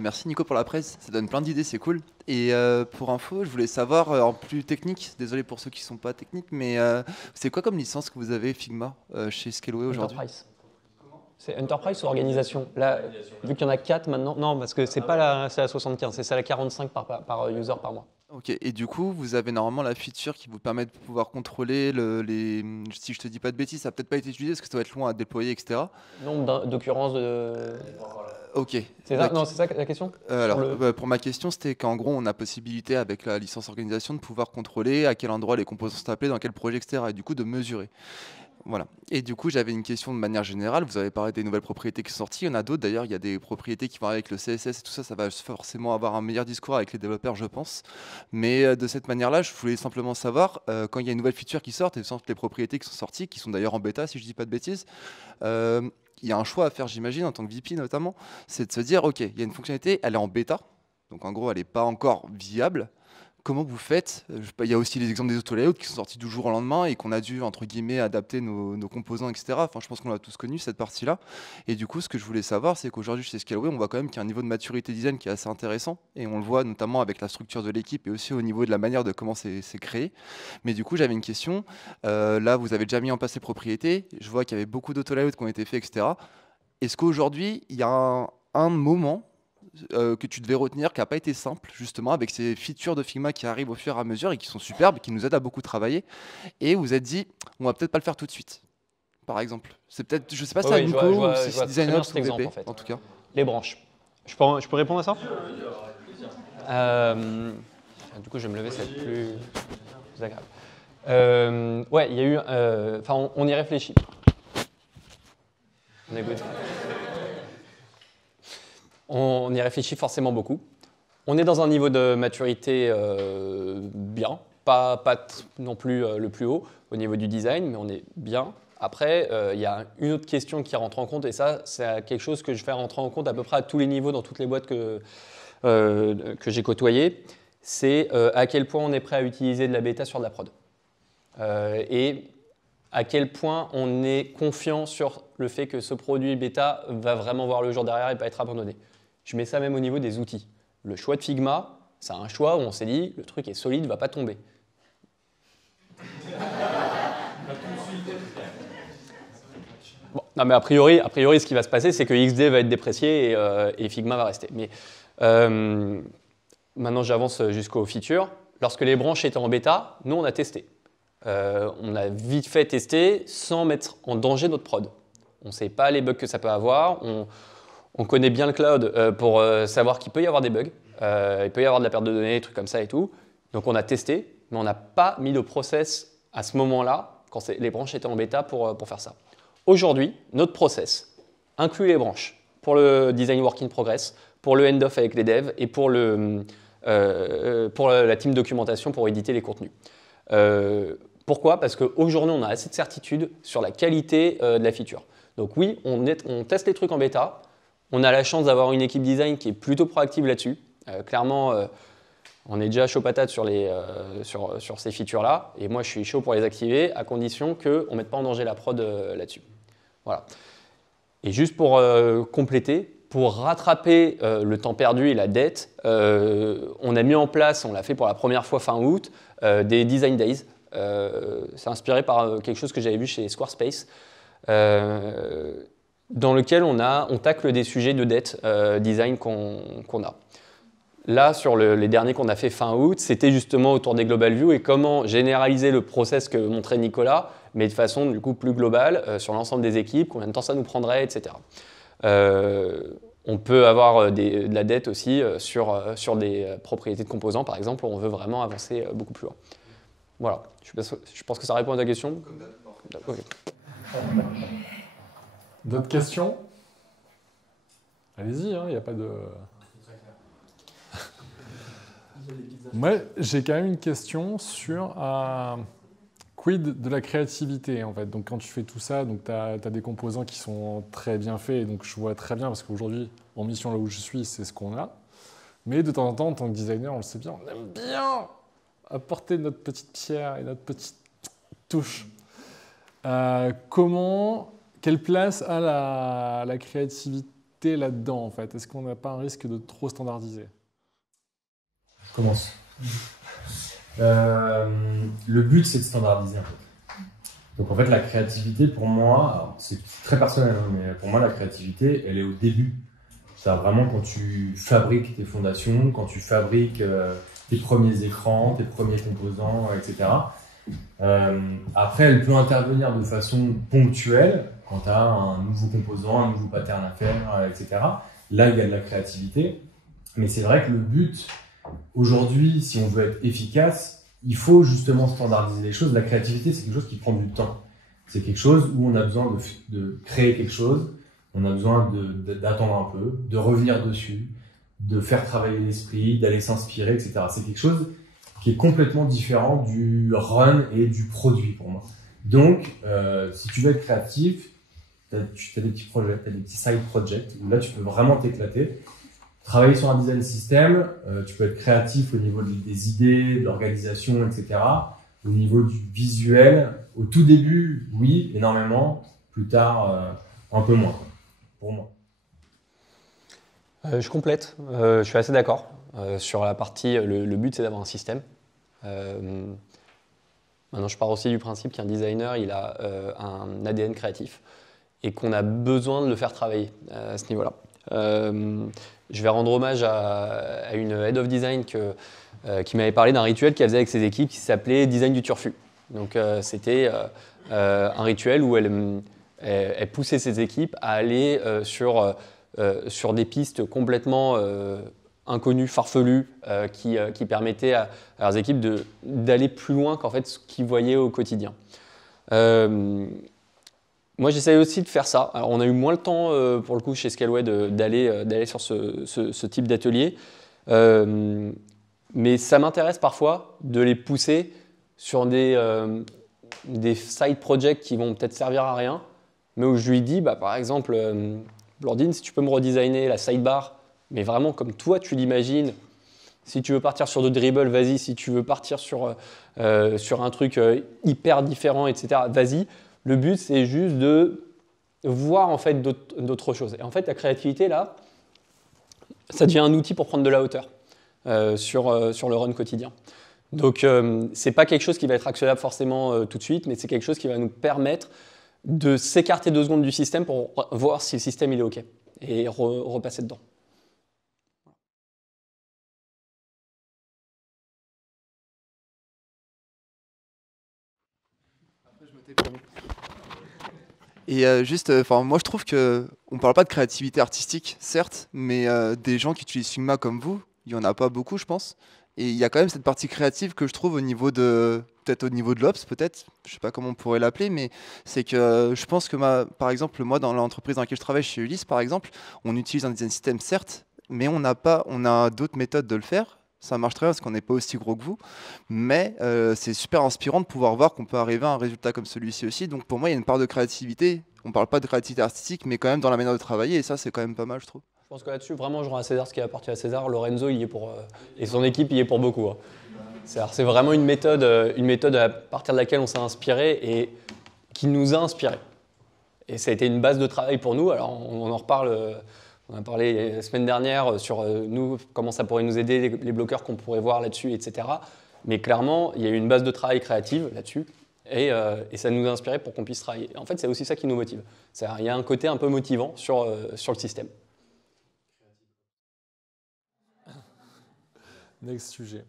Merci Nico pour la presse, ça donne plein d'idées, c'est cool. Et pour info, je voulais savoir, en plus technique, désolé pour ceux qui ne sont pas techniques, mais c'est quoi comme licence que vous avez Figma chez Scaleway aujourd'hui? Enterprise. C'est Enterprise ou organisation? Là, vu qu'il y en a 4 maintenant, non, parce que c'est pas la 75, c'est la 45 par user par mois. Ok, et du coup, vous avez normalement la feature qui vous permet de pouvoir contrôler les... Si je te dis pas de bêtises, ça n'a peut-être pas été utilisé parce que ça doit être loin à déployer, etc. Nombre d'occurrences de... Ok. C'est ça, non, c'est ça la question? Pour ma question, c'était qu'en gros, on a possibilité avec la licence organisation de pouvoir contrôler à quel endroit les composants sont appelés, dans quel projet, etc. Et du coup, de mesurer. Voilà. Et du coup, j'avais une question de manière générale. Vous avez parlé des nouvelles propriétés qui sont sorties. Il y en a d'autres d'ailleurs. Il y a des propriétés qui vont avec le CSS et tout ça. Ça va forcément avoir un meilleur discours avec les développeurs, je pense. Mais de cette manière-là, je voulais simplement savoir, quand il y a une nouvelle feature qui sort, et les propriétés qui sont sorties, qui sont d'ailleurs en bêta, si je ne dis pas de bêtises, il y a un choix à faire, j'imagine, en tant que VP notamment. C'est de se dire, OK, il y a une fonctionnalité, elle est en bêta. Donc en gros, elle n'est pas encore viable. Comment vous faites? Il y a aussi les exemples des auto-layouts qui sont sortis du jour au lendemain et qu'on a dû, entre guillemets, adapter nos composants, etc. Enfin, je pense qu'on l'a tous connu, cette partie-là. Et du coup, ce que je voulais savoir, c'est qu'aujourd'hui, chez Scaleway, on voit quand même qu'il y a un niveau de maturité design qui est assez intéressant. Et on le voit notamment avec la structure de l'équipe et aussi au niveau de la manière de comment c'est créé. Mais du coup, j'avais une question. Là, vous avez déjà mis en place les propriétés. Je vois qu'il y avait beaucoup d'auto-layouts qui ont été faits, etc. Est-ce qu'aujourd'hui, il y a un moment que tu devais retenir, qui n'a pas été simple, justement, avec ces features de Figma qui arrivent au fur et à mesure et qui sont superbes, qui nous aident à beaucoup travailler. Et vous êtes dit, on va peut-être pas le faire tout de suite, par exemple. C'est peut-être, je sais pas si c'est à Nico ou si c'est designer ou exemple, VP, en fait. en tout cas. Les branches. Je peux répondre à ça? Du coup, je vais me lever, ça va être plus agréable. Ouais, il y a eu. Enfin, on y réfléchit. On y réfléchit forcément beaucoup. On est dans un niveau de maturité bien, pas non plus le plus haut au niveau du design, mais on est bien. Après, il y a une autre question qui rentre en compte, et ça, c'est quelque chose que je fais rentrer en compte à peu près à tous les niveaux dans toutes les boîtes que j'ai côtoyées. C'est à quel point on est prêt à utiliser de la bêta sur de la prod. Et à quel point on est confiant sur le fait que ce produit bêta va vraiment voir le jour derrière et pas être abandonné. Je mets ça même au niveau des outils. Le choix de Figma, c'est un choix où on s'est dit le truc est solide, ne va pas tomber. Bon, non, mais a priori, ce qui va se passer, c'est que XD va être déprécié et Figma va rester. Mais maintenant, j'avance jusqu'aux features. Lorsque les branches étaient en bêta, nous, on a testé. On a vite fait tester sans mettre en danger notre prod. On ne sait pas les bugs que ça peut avoir. On connaît bien le cloud pour savoir qu'il peut y avoir des bugs. Il peut y avoir de la perte de données, des trucs comme ça et tout. Donc, on a testé, mais on n'a pas mis de process à ce moment-là, quand les branches étaient en bêta, pour faire ça. Aujourd'hui, notre process inclut les branches pour le design work in progress, pour le end-off avec les devs et pour la team documentation pour éditer les contenus. Pourquoi? Parce qu'aujourd'hui, on a assez de certitude sur la qualité de la feature. Donc oui, on teste les trucs en bêta. On a la chance d'avoir une équipe design qui est plutôt proactive là-dessus. Clairement, on est déjà chaud patate sur ces features-là. Et moi, je suis chaud pour les activer à condition qu'on ne mette pas en danger la prod là-dessus. Voilà. Et juste pour compléter, pour rattraper le temps perdu et la dette, on a mis en place, on l'a fait pour la première fois fin août, des Design Days. C'est inspiré par quelque chose que j'avais vu chez Squarespace, dans lequel on tacle des sujets de dette design qu'on a. Là, sur les derniers qu'on a fait fin août, c'était justement autour des Global Views et comment généraliser le process que montrait Nicolas, mais de façon du coup plus globale sur l'ensemble des équipes, combien de temps ça nous prendrait, etc. On peut avoir de la dette aussi sur des propriétés de composants, par exemple, où on veut vraiment avancer beaucoup plus loin. Voilà, je pense que ça répond à ta question. Okay. D'autres questions? Allez-y, il n'y a pas de... Moi, j'ai quand même une question sur quid de la créativité, en fait. Donc, quand tu fais tout ça, tu as des composants qui sont très bien faits, et donc je vois très bien, parce qu'aujourd'hui, en mission là où je suis, c'est ce qu'on a. Mais de temps en temps, en tant que designer, on le sait bien, on aime bien apporter notre petite pierre et notre petite touche. Quelle place a la créativité là-dedans, en fait? Est-ce qu'on n'a pas un risque de trop standardiser? Je commence. Le but, c'est de standardiser, en fait. Donc, en fait, la créativité, pour moi, c'est très personnel, hein, mais pour moi, la créativité, elle est au début. C'est vraiment quand tu fabriques tes fondations, quand tu fabriques tes premiers écrans, tes premiers composants, etc. Après, elle peut intervenir de façon ponctuelle quand tu as un nouveau composant, un nouveau pattern à faire, etc. Là, il y a de la créativité. Mais c'est vrai que le but, aujourd'hui, si on veut être efficace, il faut justement standardiser les choses. La créativité, c'est quelque chose qui prend du temps. C'est quelque chose où on a besoin de créer quelque chose, on a besoin d'attendre un peu, de revenir dessus, de faire travailler l'esprit, d'aller s'inspirer, etc. C'est quelque chose qui est complètement différent du run et du produit pour moi. Donc, si tu veux être créatif, tu as des petits projets, tu as des petits side projects où là, tu peux vraiment t'éclater. Travailler sur un design system, tu peux être créatif au niveau des idées, de l'organisation, etc. Au niveau du visuel, au tout début, oui, énormément. Plus tard, un peu moins, pour moi. Je complète, je suis assez d'accord. Sur la partie, le but, c'est d'avoir un système. Maintenant, je pars aussi du principe qu'un designer, il a un ADN créatif et qu'on a besoin de le faire travailler à ce niveau-là. je vais rendre hommage à une head of design qui m'avait parlé d'un rituel qu'elle faisait avec ses équipes qui s'appelait Design du Turfu. Donc c'était un rituel où elle poussait ses équipes à aller sur des pistes complètement inconnues, farfelues, qui permettaient à leurs équipes d'aller plus loin qu'en fait ce qu'ils voyaient au quotidien. Moi, j'essaie aussi de faire ça. Alors, on a eu moins le temps, pour le coup, chez Scaleway, d'aller sur ce type d'atelier. Mais ça m'intéresse parfois de les pousser sur des side projects qui vont peut-être servir à rien, mais où je lui dis, par exemple, Blandine, si tu peux me redesigner la sidebar, mais vraiment comme toi tu l'imagines. Si tu veux partir sur de dribble, vas-y. Si tu veux partir sur un truc hyper différent, etc., vas-y. Le but, c'est juste de voir en fait d'autres choses. Et en fait, la créativité, là, ça devient un outil pour prendre de la hauteur sur le run quotidien. Donc, c'est pas quelque chose qui va être actionnable forcément tout de suite, mais c'est quelque chose qui va nous permettre de s'écarter 2 secondes du système pour voir si le système il est OK et repasser dedans. Et moi je trouve que on parle pas de créativité artistique, certes, mais des gens qui utilisent Figma comme vous, il y en a pas beaucoup, je pense. Et il y a quand même cette partie créative que je trouve peut-être au niveau de l'Ops, peut-être, je sais pas comment on pourrait l'appeler, mais c'est que je pense que par exemple, moi dans l'entreprise dans laquelle je travaille, chez Ulysse par exemple, on utilise un design system, certes, mais on a d'autres méthodes de le faire. Ça marche très bien parce qu'on n'est pas aussi gros que vous, mais c'est super inspirant de pouvoir voir qu'on peut arriver à un résultat comme celui-ci aussi. Donc pour moi, il y a une part de créativité. On ne parle pas de créativité artistique, mais quand même dans la manière de travailler, et ça, c'est quand même pas mal, je trouve. Je pense que là-dessus, vraiment, je rends à César ce qui appartient à César. Lorenzo, il y est et son équipe, il y est pour beaucoup. Hein. C'est vraiment une méthode à partir de laquelle on s'est inspiré et qui nous a inspirés. Et ça a été une base de travail pour nous. Alors, on en reparle. On a parlé la semaine dernière sur nous, comment ça pourrait nous aider, les bloqueurs qu'on pourrait voir là-dessus, etc. Mais clairement, il y a eu une base de travail créative là-dessus et ça nous a inspiré pour qu'on puisse travailler. En fait, c'est aussi ça qui nous motive. Il y a un côté un peu motivant sur le système. Next sujet.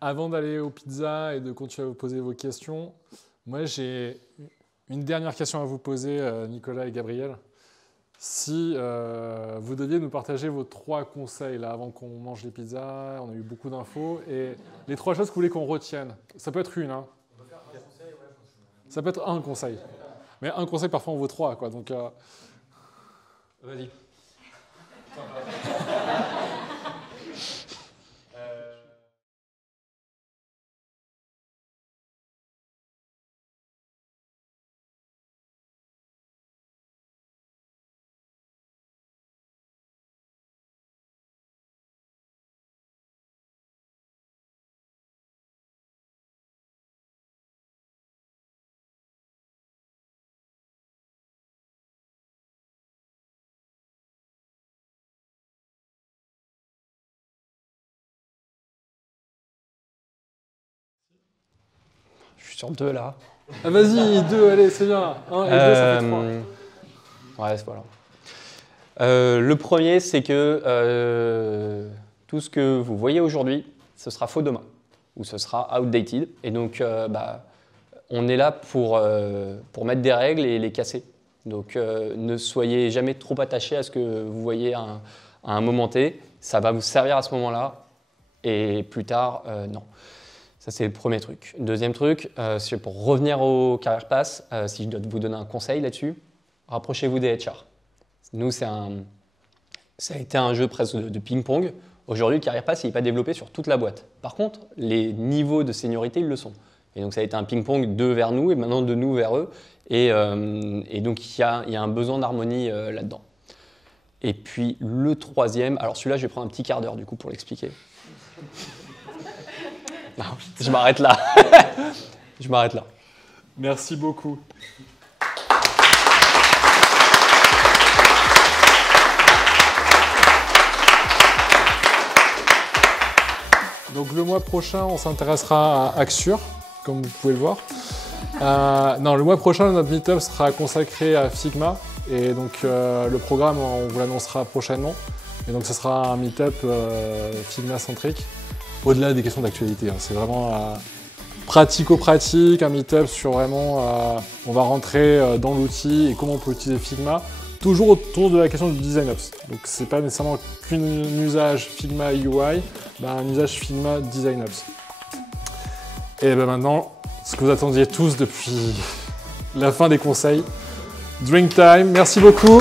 Avant d'aller aux pizzas et de continuer à vous poser vos questions, moi j'ai une dernière question à vous poser, Nicolas et Gabriel. Si vous deviez nous partager vos 3 conseils là, avant qu'on mange les pizzas, on a eu beaucoup d'infos, et les 3 choses que vous voulez qu'on retienne. Ça peut être une, hein. Ça peut être un conseil. Mais un conseil, parfois, on vaut 3, quoi. Donc, vas-y. Je suis sur 2 là. Ah, vas-y, 2, allez, c'est bien. 1 et 2, ça fait 3. Ouais, voilà. Le premier, c'est que tout ce que vous voyez aujourd'hui, ce sera faux demain, ou ce sera outdated. Et donc, on est là pour mettre des règles et les casser. Donc, ne soyez jamais trop attachés à ce que vous voyez à un moment T. Ça va vous servir à ce moment-là, et plus tard, non. Ça, c'est le premier truc. Deuxième truc, c'est pour revenir au Career Pass, si je dois vous donner un conseil là-dessus, rapprochez-vous des HR. Nous, ça a été un jeu presque de ping-pong. Aujourd'hui, le Career Pass, il n'est pas développé sur toute la boîte. Par contre, les niveaux de seniorité, ils le sont. Et donc, ça a été un ping-pong d'eux vers nous et maintenant de nous vers eux. Et donc, il y a un besoin d'harmonie là-dedans. Et puis, le troisième, alors celui-là, je vais prendre un petit quart d'heure du coup pour l'expliquer. Non, je m'arrête là. Je m'arrête là. Merci beaucoup. Donc le mois prochain, on s'intéressera à Axure, comme vous pouvez le voir. Non, le mois prochain, notre meet-up sera consacré à Figma. Et donc le programme, on vous l'annoncera prochainement. Et donc ce sera un meet-up Figma-centrique, au-delà des questions d'actualité. Hein. C'est vraiment pratico-pratique, un meet-up sur vraiment, on va rentrer dans l'outil et comment on peut utiliser Figma, toujours autour de la question du design ops. Donc c'est pas nécessairement qu'un usage Figma UI, un usage Figma design ops. Et ben maintenant, ce que vous attendiez tous depuis la fin des conseils, Drink Time, merci beaucoup.